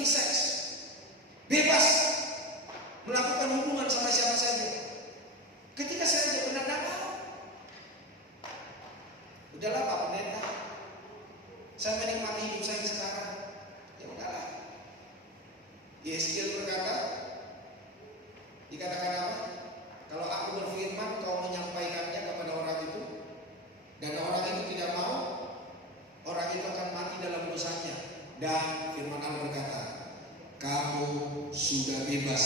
free sex, bebas melakukan hubungan sama siapa saja. Ketika saya aja benar nakal, udahlah Pak Pendeta, saya menikmati hidup saya sekarang. Ya udahlah. Yeskiel berkata, dikatakan apa? Kalau aku berfirman, kau menyampaikannya kepada orang itu, dan orang itu tidak mau, orang itu akan mati dalam dosanya. Dan firman Allah berkata, kamu sudah bebas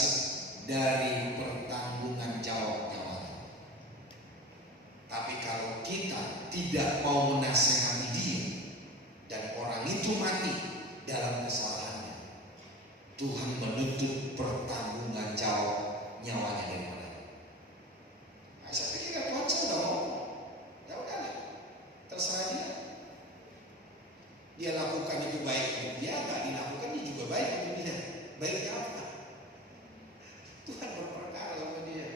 dari pertanggungan jawab kawan. Tapi kalau kita tidak mau menasehati dia dan orang itu mati dalam kesalahannya, Tuhan menuntut pertanggungan jawab nyawanya dari mana? Nah, saya pikir Tuhan sudah mau, ya udah, terserah dia. Dia lakukan itu baik untuk dia, nggak dilakukan dia juga baik untuk dia. Baiknya apa? Tuhan berperkara sama dia.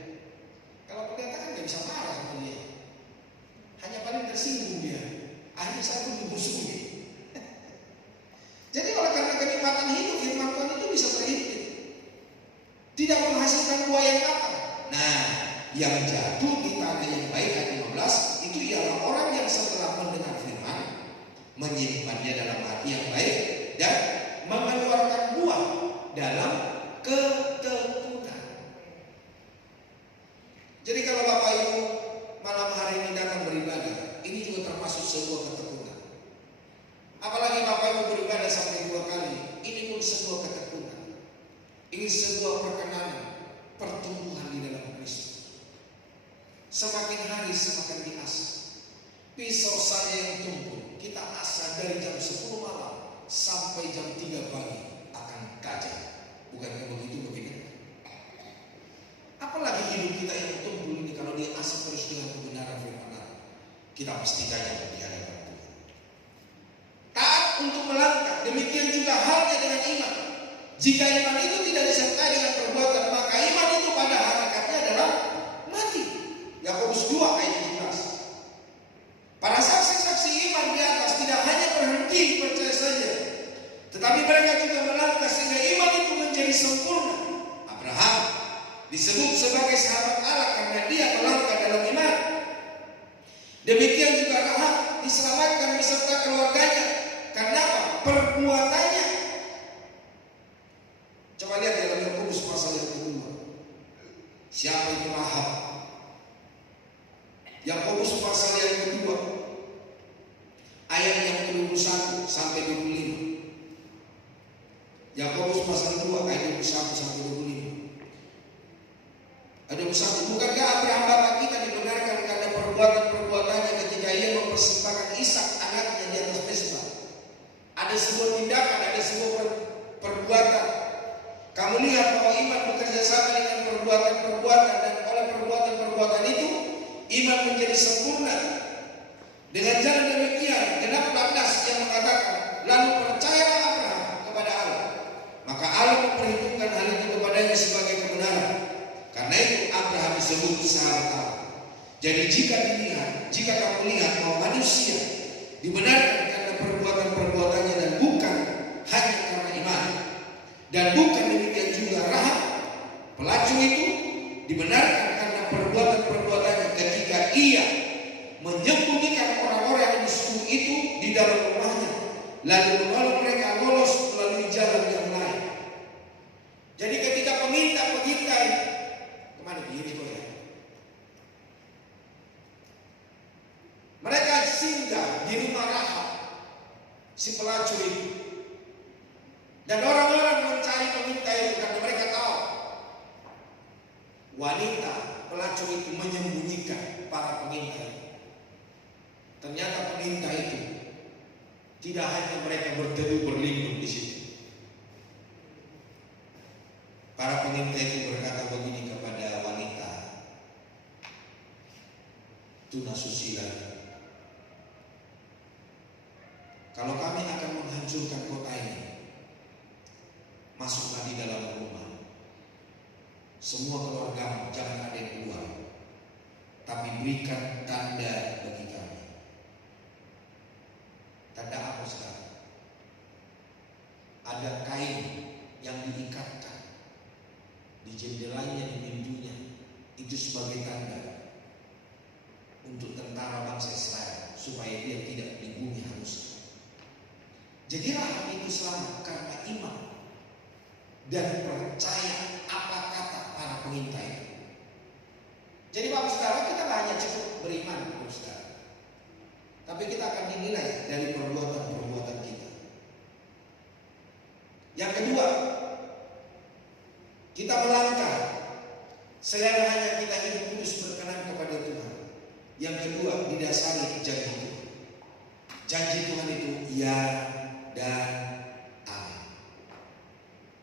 Kalau pendeta kan nggak bisa marah sama dia, hanya paling tersinggung dia. Akhirnya saya pun dimusuhi. Jadi oleh karena kenikmatan hidup, firman Tuhan itu bisa terhimpit, tidak menghasilkan buah yang matang. Nah, yang jatuh di tanah yang baik ayat 15 itu ialah orang yang setelah mendengar firman menyimpannya dalam hati yang baik dan mengeluarkan buah dalam ketekunan. Jadi kalau Bapak Ibu malam hari ini datang beribadah, ini juga termasuk sebuah ketekunan. Apalagi Bapak Ibu beribadah sampai 2 kali, ini pun sebuah ketekunan. Ini sebuah perkenanan, pertumbuhan di dalam Kristus. Semakin hari semakin diasah. Pisau saya yang tumbuh, kita asah dari jam 10 malam sampai jam 3 pagi akan kajak. Bukankah begitu begini? Apalagi hidup kita yang tumbuh ini kalau diasah terus dengan kebenaran firman Allah, kita pasti kajak di hadapan Tuhan. Taat untuk melangkah, demikian juga halnya dengan iman. Jika iman itu tidak disertai dengan perbuatan, maka iman itu pada hakikatnya adalah mati. Yakobus 2 ayat 17. Para saksi-saksi iman di atas tidak hanya berhenti percaya saja, tetapi mereka juga melangkah sehingga iman itu menjadi sempurna. Abraham disebut sebagai sahabat Allah karena dia melangkah dalam iman. Demikian juga Rahab diselamatkan beserta keluarganya. Karena apa? Perbuatannya. Coba lihat dalam Yakobus pasal yang kedua. Siapa itu Rahab? Yakobus pasal yang kedua ayat yang 21 sampai 25. Yakobus pasal 2 ayat 21 sampai 25. Ayat 21. Bukankah Abraham bapak kita dibenarkan karena perbuatan-perbuatannya ketika ia mempersembahkan Ishak anaknya di atas mezbah? Ada sebuah tindakan, ada sebuah perbuatan. Kamu lihat bahwa iman bekerja sama dengan perbuatan-perbuatan, dan oleh perbuatan-perbuatan itu iman menjadi sempurna. Dengan jalan demikian, genaplah nas yang mengatakan, lalu percayalah Abraham kepada Allah, maka Allah memperhitungkan hal itu kepadanya sebagai kebenaran. Karena itu Abraham disebut sahabat Allah. Jadi jika kamu lihat bahwa manusia dibenarkan karena perbuatan-perbuatannya dan bukan hanya karena iman, dan bukan demikian juga Rahab pelacur itu dibenarkan karena perbuatan-perbuatannya ketika ia menyembunyikan orang-orang yang musuh itu di dalam rumahnya, lalu menolong mereka lolos melalui jalan yang lain. Jadi ketika pengintai kemana Yeriko ya? Mereka singgah di rumah Rahab si pelacur itu, dan orang-orang mencari pengintai itu karena mereka tahu wanita pelacur itu menyembunyikan para pengintai. Ternyata pengintai itu tidak hanya mereka berteduh berlindung di situ. Para pengintai itu berkata begini kepada wanita tuna susila, kalau kami akan menghancurkan kota ini, masuklah di dalam rumah. Semua keluarga jangan ada yang keluar, tapi berikan tanda bagi kami. Tanda apa sekarang? ada kain yang diikatkan di jendelanya, di pintunya, itu sebagai tanda untuk tentara bangsa Israel supaya dia tidak di bumi hangus. Jadi Rahab itu selamat karena iman dan percaya apa kata para pengintai. Jadi Bapak Saudara, kita hanya cukup beriman, Bapak Saudara, tapi kita akan dinilai dari perbuatan-perbuatan kita. Yang kedua, kita melangkah selain hanya kita hidup kudus berkenan kepada Tuhan. Yang kedua, didasari janji Tuhan. Janji Tuhan itu ya dan amin.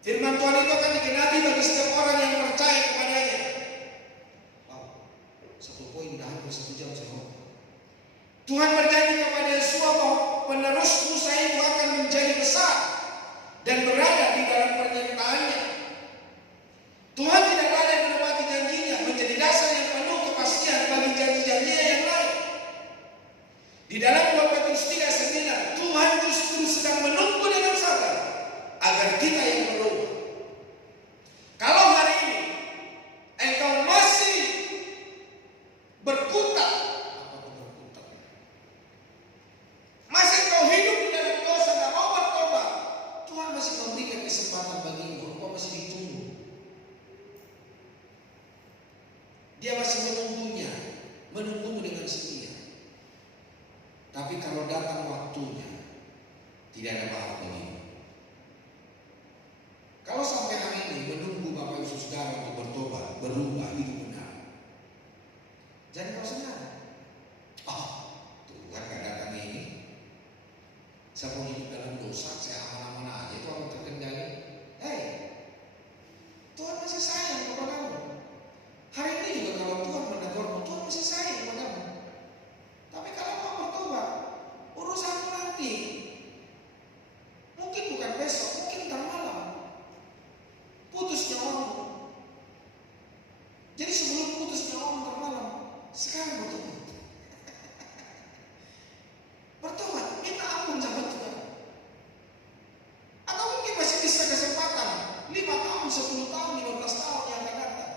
Firman Tuhan itu akan digenapi bagi setiap orang yang percaya kepadanya. Wow, 1 poin udah hampir 1 jam saya ngomong. Tuhan berjanji kepada Yesua bahwa penerus Musa itu akan menjadi besar dan berada di dalam pernyataannya. Tuhan tidak lalai menepati janjinya, menjadi dasar yang penuh kepastian bagi janji-janjinya yang lain. Di dalam 2 Petrus 3:9, Tuhan justru sedang menunggu dengan sabar agar kita yang berubah. Kalau hari ini engkau masih berkutat, masih kau hidup di dalam dosa, tak mau bertobat, Tuhan masih memberikan kesempatan bagimu. Engkau masih ditunggu. Dia masih menunggumu dengan setia. Tapi kalau datang waktunya, tidak ada bahaya bagimu. Kalau sampai hari ini menunggu Bapak Ibu Saudara untuk bertobat, berubah, hidup benar, jangan kau senang. Oh, Tuhan gak datang ini. Saya mau hidup dalam dosa, saya aman-aman aja, itu akan terkendali. Hei, Tuhan masih sayang kepadamu. Hari ini juga kalau Tuhan menegurmu, Tuhan masih sayang kepadamu. Tapi kalau kau bertobat, urusanmu nanti. Mungkin bukan besok, mungkin ntar malam. Putus nyawamu. Jadi sebelum putus nyawamu ntar malam, sekarang bertobat. Bertobat, minta ampun sama Tuhan. Atau mungkin masih bisa kesempatan 5 tahun, 10 tahun, 15 tahun yang akan datang.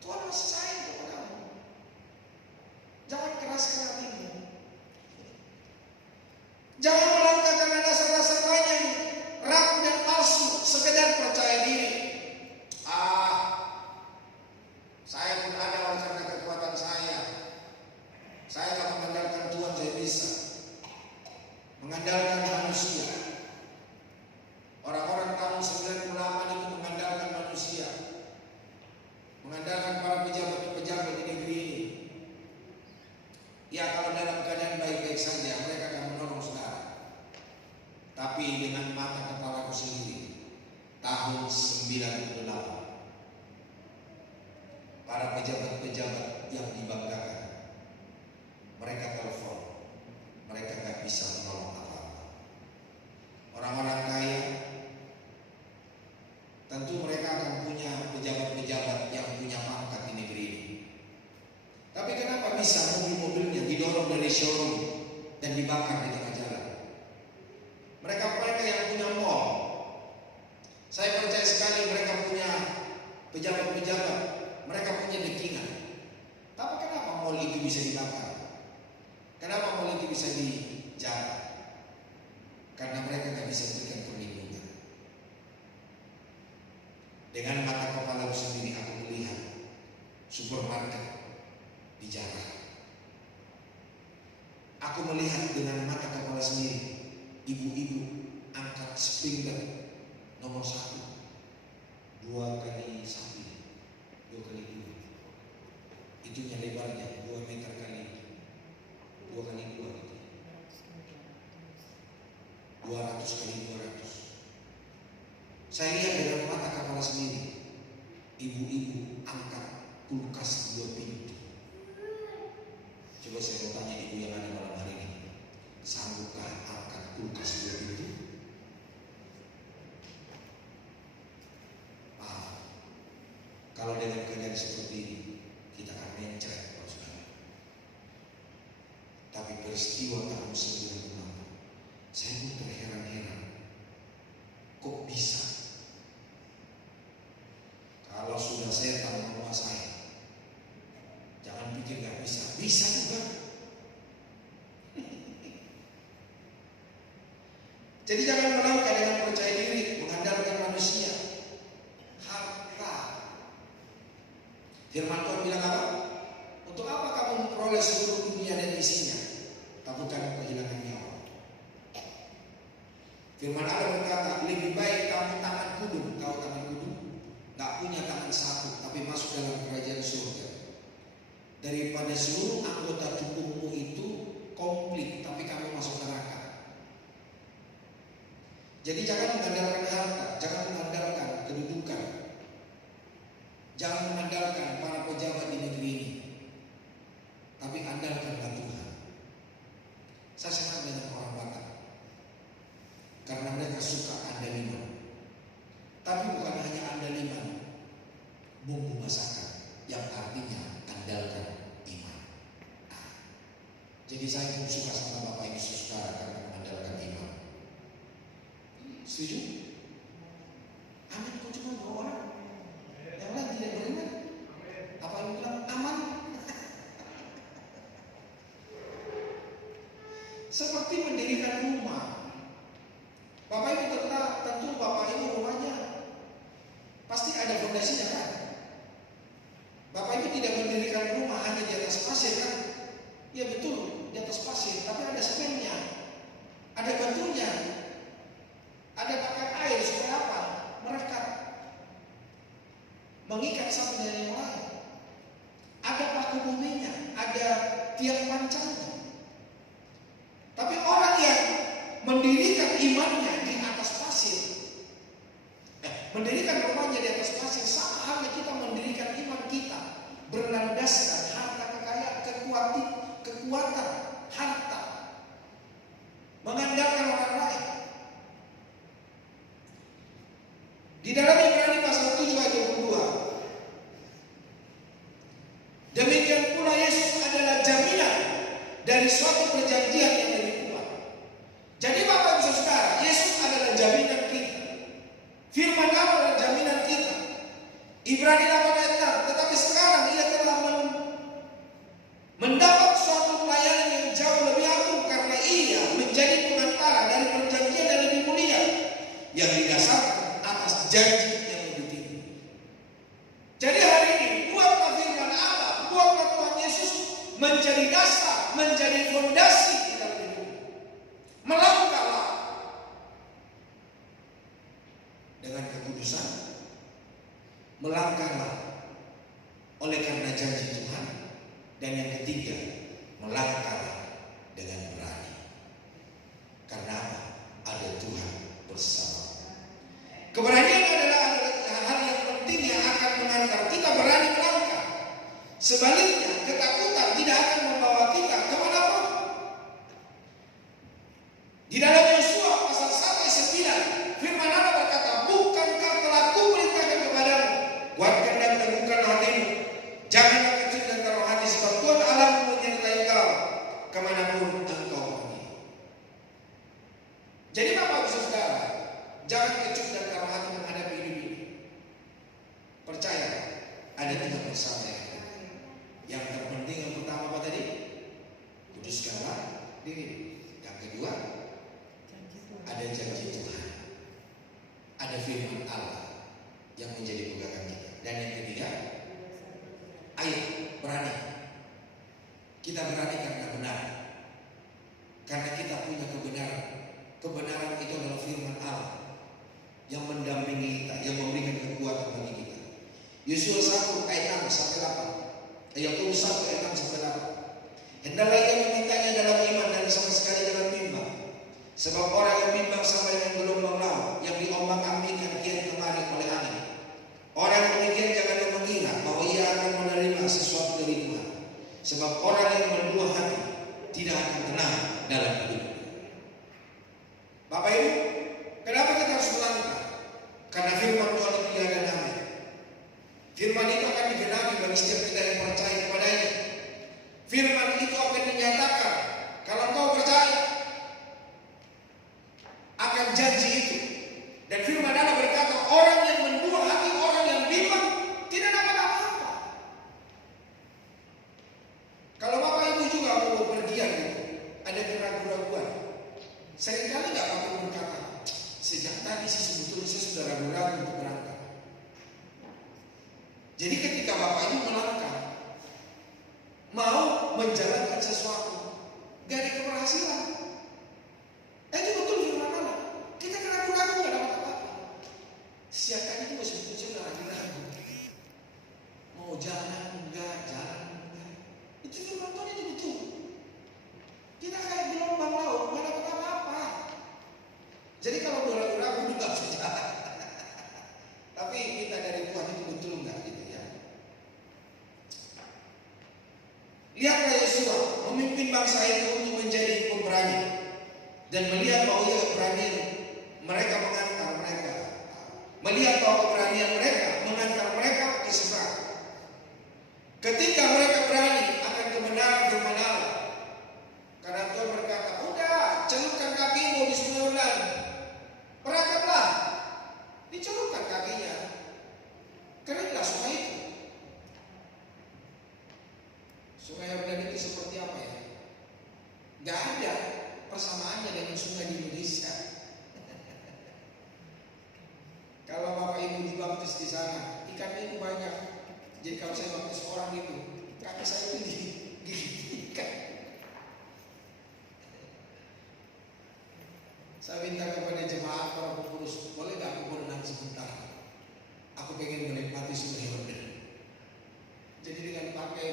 Tuhan masih sayang kepadamu. Jangan keraskan hatimu. Jangan melangkah karena dasar-dasar lain yang ragu dan palsu, sekedar percaya diri. Saya pun ada oleh karena kekuatan saya. Saya tak mengandalkan Tuhan, saya bisa mengandalkan manusia. Orang-orang tahun 98 itu mengandalkan manusia, mengandalkan para pejabat-pejabat di negeri ini. Ya, kalau dalam keadaan baik-baik saja mereka akan menolong saudara. Tapi dengan mata kepalaku sendiri, tahun 98, para pejabat-pejabat yang dibanggakan, mereka telepon, mereka gak bisa menolong apa-apa. Orang-orang kaya, tentu mereka akan punya pejabat-pejabat yang punya pangkat di negeri ini. Tapi kenapa bisa mobil-mobilnya didorong dari showroom dan dibakar di tengah jalan? Mereka yang punya mall, saya percaya sekali mereka punya pejabat-pejabat, mereka punya dekingan. Tapi kenapa mall itu bisa dibakar? Kenapa mall itu bisa dijaga? Karena mereka tidak bisa berikan perlindungan. Dengan mata kepala sendiri aku melihat supermarket dijaga. Aku melihat dengan mata kepala sendiri ibu-ibu angkat sprinkler nomor 1, 2 kali 1, 2 kali 2. Itunya lebarnya 2 meter kali 2 kali 2 gitu. 200 kali 200. Saya lihat dengan mata kepala sendiri ibu-ibu angkat kulkas 2 pintu. Coba saya mau tanya ibu yang ada malam hari ini, sanggupkah angkat kulkas 2 pintu? Kalau dengan keadaan seperti ini, kita akan mencret, saudara. Tapi peristiwa tahun 96, saya pun terheran-heran. Jadi jangan melangkah dengan percaya diri, mengandalkan manusia. Harta. Firman Tuhan bilang apa? Untuk apa kamu memperoleh seluruh dunia dan isinya, tapi bukan kehilangan nyawa? Firman Allah berkata, lebih baik kamu tangan kudung, tahu tangan kudung? Gak punya tangan satu, tapi masuk dalam kerajaan surga, daripada seluruh anggota tubuhmu itu komplit, tapi kamu masuk neraka. Jadi jangan mengandalkan harta, jangan mengandalkan kedudukan, jangan mengandalkan para pejabat di negeri ini, tapi andalkanlah Tuhan. Saya senang dengan orang Batak karena mereka suka andaliman, tapi bukan hanya andaliman bumbu masakan, yang artinya andalkan iman. Jadi saya pun suka sama Bapak Ibu Saudara karena mengandalkan iman. Setuju? Amin. Kok cuma 2 orang? Yang lain tidak beriman? Apa yang bilang aman? Seperti mendirikan rumah. Bapak Ibu tentu Bapak Ibu rumahnya pasti ada fondasinya kan? Bapak Ibu tidak mendirikan rumah hanya di atas pasir kan? Ya betul, di atas pasir, tapi ada semennya, ada batunya, ada pakan air supaya apa? Merekat, mengikat satu dengan yang lain. Ada paku buminya, ada tiang pancangnya. Tapi orang yang mendirikan imannya di atas pasir, mendirikan rumahnya di atas pasir, sama halnya kita mendirikan iman kita berlandaskan harta kekayaan, kekuatan, harta, mengandalkan orang lain. Di dalam Ibrani pasal 7 ayat 22, demikian pula Yesus adalah jaminan dari suatu perjanjian yang lebih kuat. Jadi Bapak Ibu Saudara, Yesus adalah jaminan kita. Firman Allah adalah jaminan kita. Ibrani 8 ayat 6, tetapi sekarang ia telah mendapat suatu pelayanan yang jauh lebih agung karena ia menjadi pengantara dari perjanjian yang lebih mulia yang didasarkan atas janji yang lebih tinggi. Jadi hari ini buatlah firman Allah, buatlah Tuhan Yesus menjadi dasar, menjadi fondasi di dalam hidup. Melangkahlah dengan kekudusan, melangkahlah oleh karena janji Tuhan, dan yang ketiga, melangkahlah dengan berani. Karena ada Tuhan bersama. Keberanian adalah hal yang penting yang akan mengantar kita berani melangkah. Sebaliknya, ketakutan tidak akan membawa kita kemanapun. Di dalam Yosua pasal 1 ayat 9, firman Allah berkata, bukankah telah kuberitakan kepadamu, kuatkan dan teguhkan hatimu, janganlah kecut dan taruh hati, sebab Tuhan Allahmu menyertai engkau kemanapun engkau pergi. Jadi Bapak Ibu Saudara, jangan kecut dan taruh hati menghadapi hidup ini. Percaya, ada Tuhan bersama ya. Yang terpenting yang pertama apa tadi? Kuduskanlah diri. Yang kedua, ada janji Tuhan, ada firman Allah yang menjadi pegangan kita. Dan yang ketiga, ayo berani. Kita berani karena benar, karena kita punya kebenaran. Kebenaran itu adalah firman Allah yang mendampingi kita, yang memberikan kekuatan bagi kita. Yosua 1 ayat 6 sampai 8, Yakobus 1 ayat 6 sampai 8. Hendaklah ia memintanya dalam iman dan sama sekali dalam bimbang. Sebab orang yang bimbang sama dengan gelombang laut yang diombang-ambingkan kian kemari oleh angin. Orang yang demikian janganlah mengira bahwa ia akan menerima sesuatu dari Tuhan. Sebab orang yang berdua hati tidak akan tenang dalam hidup. Bapak Ibu, kenapa kita harus melangkah? Karena firman Tuhan itu ya dan amin. Firman itu akan digenapi bagi setiap kita yang percaya kepadanya. Firman itu akan dinyatakan Jadi ketika Bapak Ibu melangkah, mau menjalankan sesuatu, gak ada keberhasilan. Itu betul firman Allah. Kita kena ragu-ragu gak dapat apa-apa. Setiap kali itu sebetulnya udah ragu-ragu. Mau jalan enggak, jalan enggak. Itu firman Tuhan itu betul. Kita kayak gelombang laut, gak dapat apa-apa. Jadi kalau udah ragu-ragu udah gak bisa jalan. Tapi kita dari Tuhan itu betul enggak gitu ya. Lihatlah Yosua memimpin bangsa itu untuk menjadi pemberani dan melihat bahwa keberanian mereka mengantar mereka, melihat bahwa keberanian mereka mengantar mereka ke seberang. Ketika mereka berani akan kebenaran firman Allah, karena Tuhan berkata, udah celupkan kakimu di Sungai Yordan, perangkaplah, dicelupkan kakinya, keringlah sungai itu. Sungai Yordan itu seperti apa ya? Gak ada persamaannya dengan sungai di Indonesia. Kalau Bapak Ibu dibaptis di sana, ikannya itu banyak. Jadi kalau saya baptis orang itu, kaki saya itu digigit ikan. Saya minta kepada jemaat para pengurus, boleh gak aku berenang sebentar? Aku pengen menikmati Sungai Yordan. Jadi dengan pakai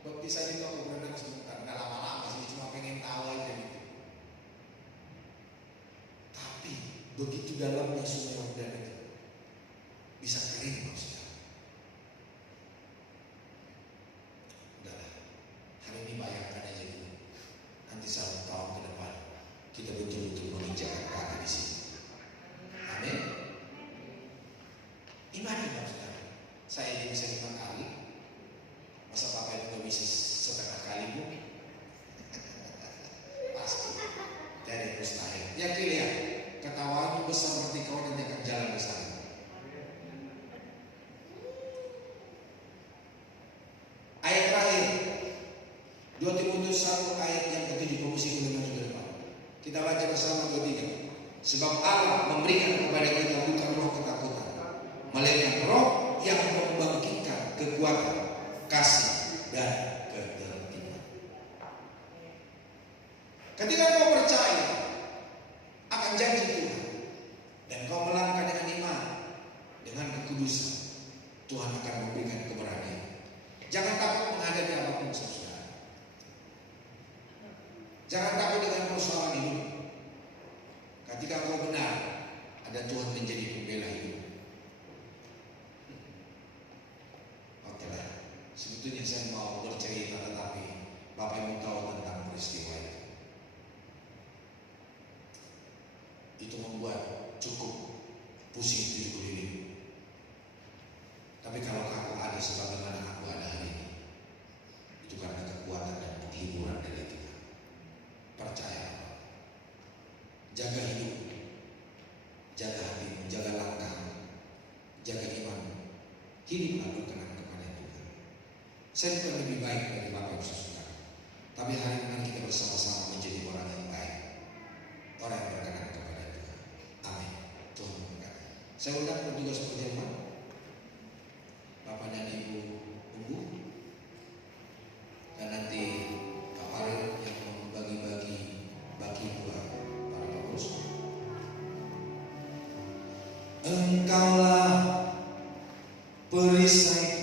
baptisan itu aku berenang sebentar, nggak lama-lama sih, cuma pengen tahu aja gitu. Tapi begitu dalamnya Sungai Yordan itu bisa kering maksudnya. Udahlah, hari ini bayangkan aja dulu. Nanti 1 tahun ke depan kita betul-betul menginjakkan kaki di sini. Amin. Imani maksudnya. Saya ini bisa 5 kali. Masa Bapak itu gak bisa setengah kali Bu? Pasti dari mustahil. Yakin ya, ketawaanmu besar berarti kau nanti akan jalan bersama. Ayat terakhir 2 Timotius 1 ayat yang ke-7 komisi kelima ke depan. Kita baca bersama 2-3. Sebab Allah memberikan kepada kita bukan roh ketakutan, melainkan roh yang membangkitkan kekuatan, kasih dan ketertiban. Ketika kau percaya akan janji Tuhan dan kau melangkah dengan iman, dengan kekudusan, Tuhan akan memberikan keberanian. Jangan takut menghadapi apapun saudara. Jangan takut dengan persoalan hidup. Ketika kau benar, ada Tuhan menjadi pembela hidup. Oke lah. Sebetulnya saya mau bercerita, tetapi Bapak Ibu tahu tentang peristiwa itu. Itu membuat cukup pusing 7 keliling. Tapi kalau aku ada sebagaimana aku ada hari ini, itu karena kekuatan dan penghiburan dari Tuhan. Percaya, jaga hidup, jaga hatimu, jaga langkah, jaga iman, hiduplah berkenan kepada Tuhan. Saya bukan lebih baik dari Bapak Ibu Saudara, tapi hari ini kita bersama-sama menjadi orang yang baik, orang yang berkenan kepada Tuhan. Amin. Tuhan memberkati. Saya undang petugas perjamuan, Bapak dan Ibu tunggu, dan nanti Pak Farid yang membagi-bagi bagi buat para pengurus. Engkaulah perisai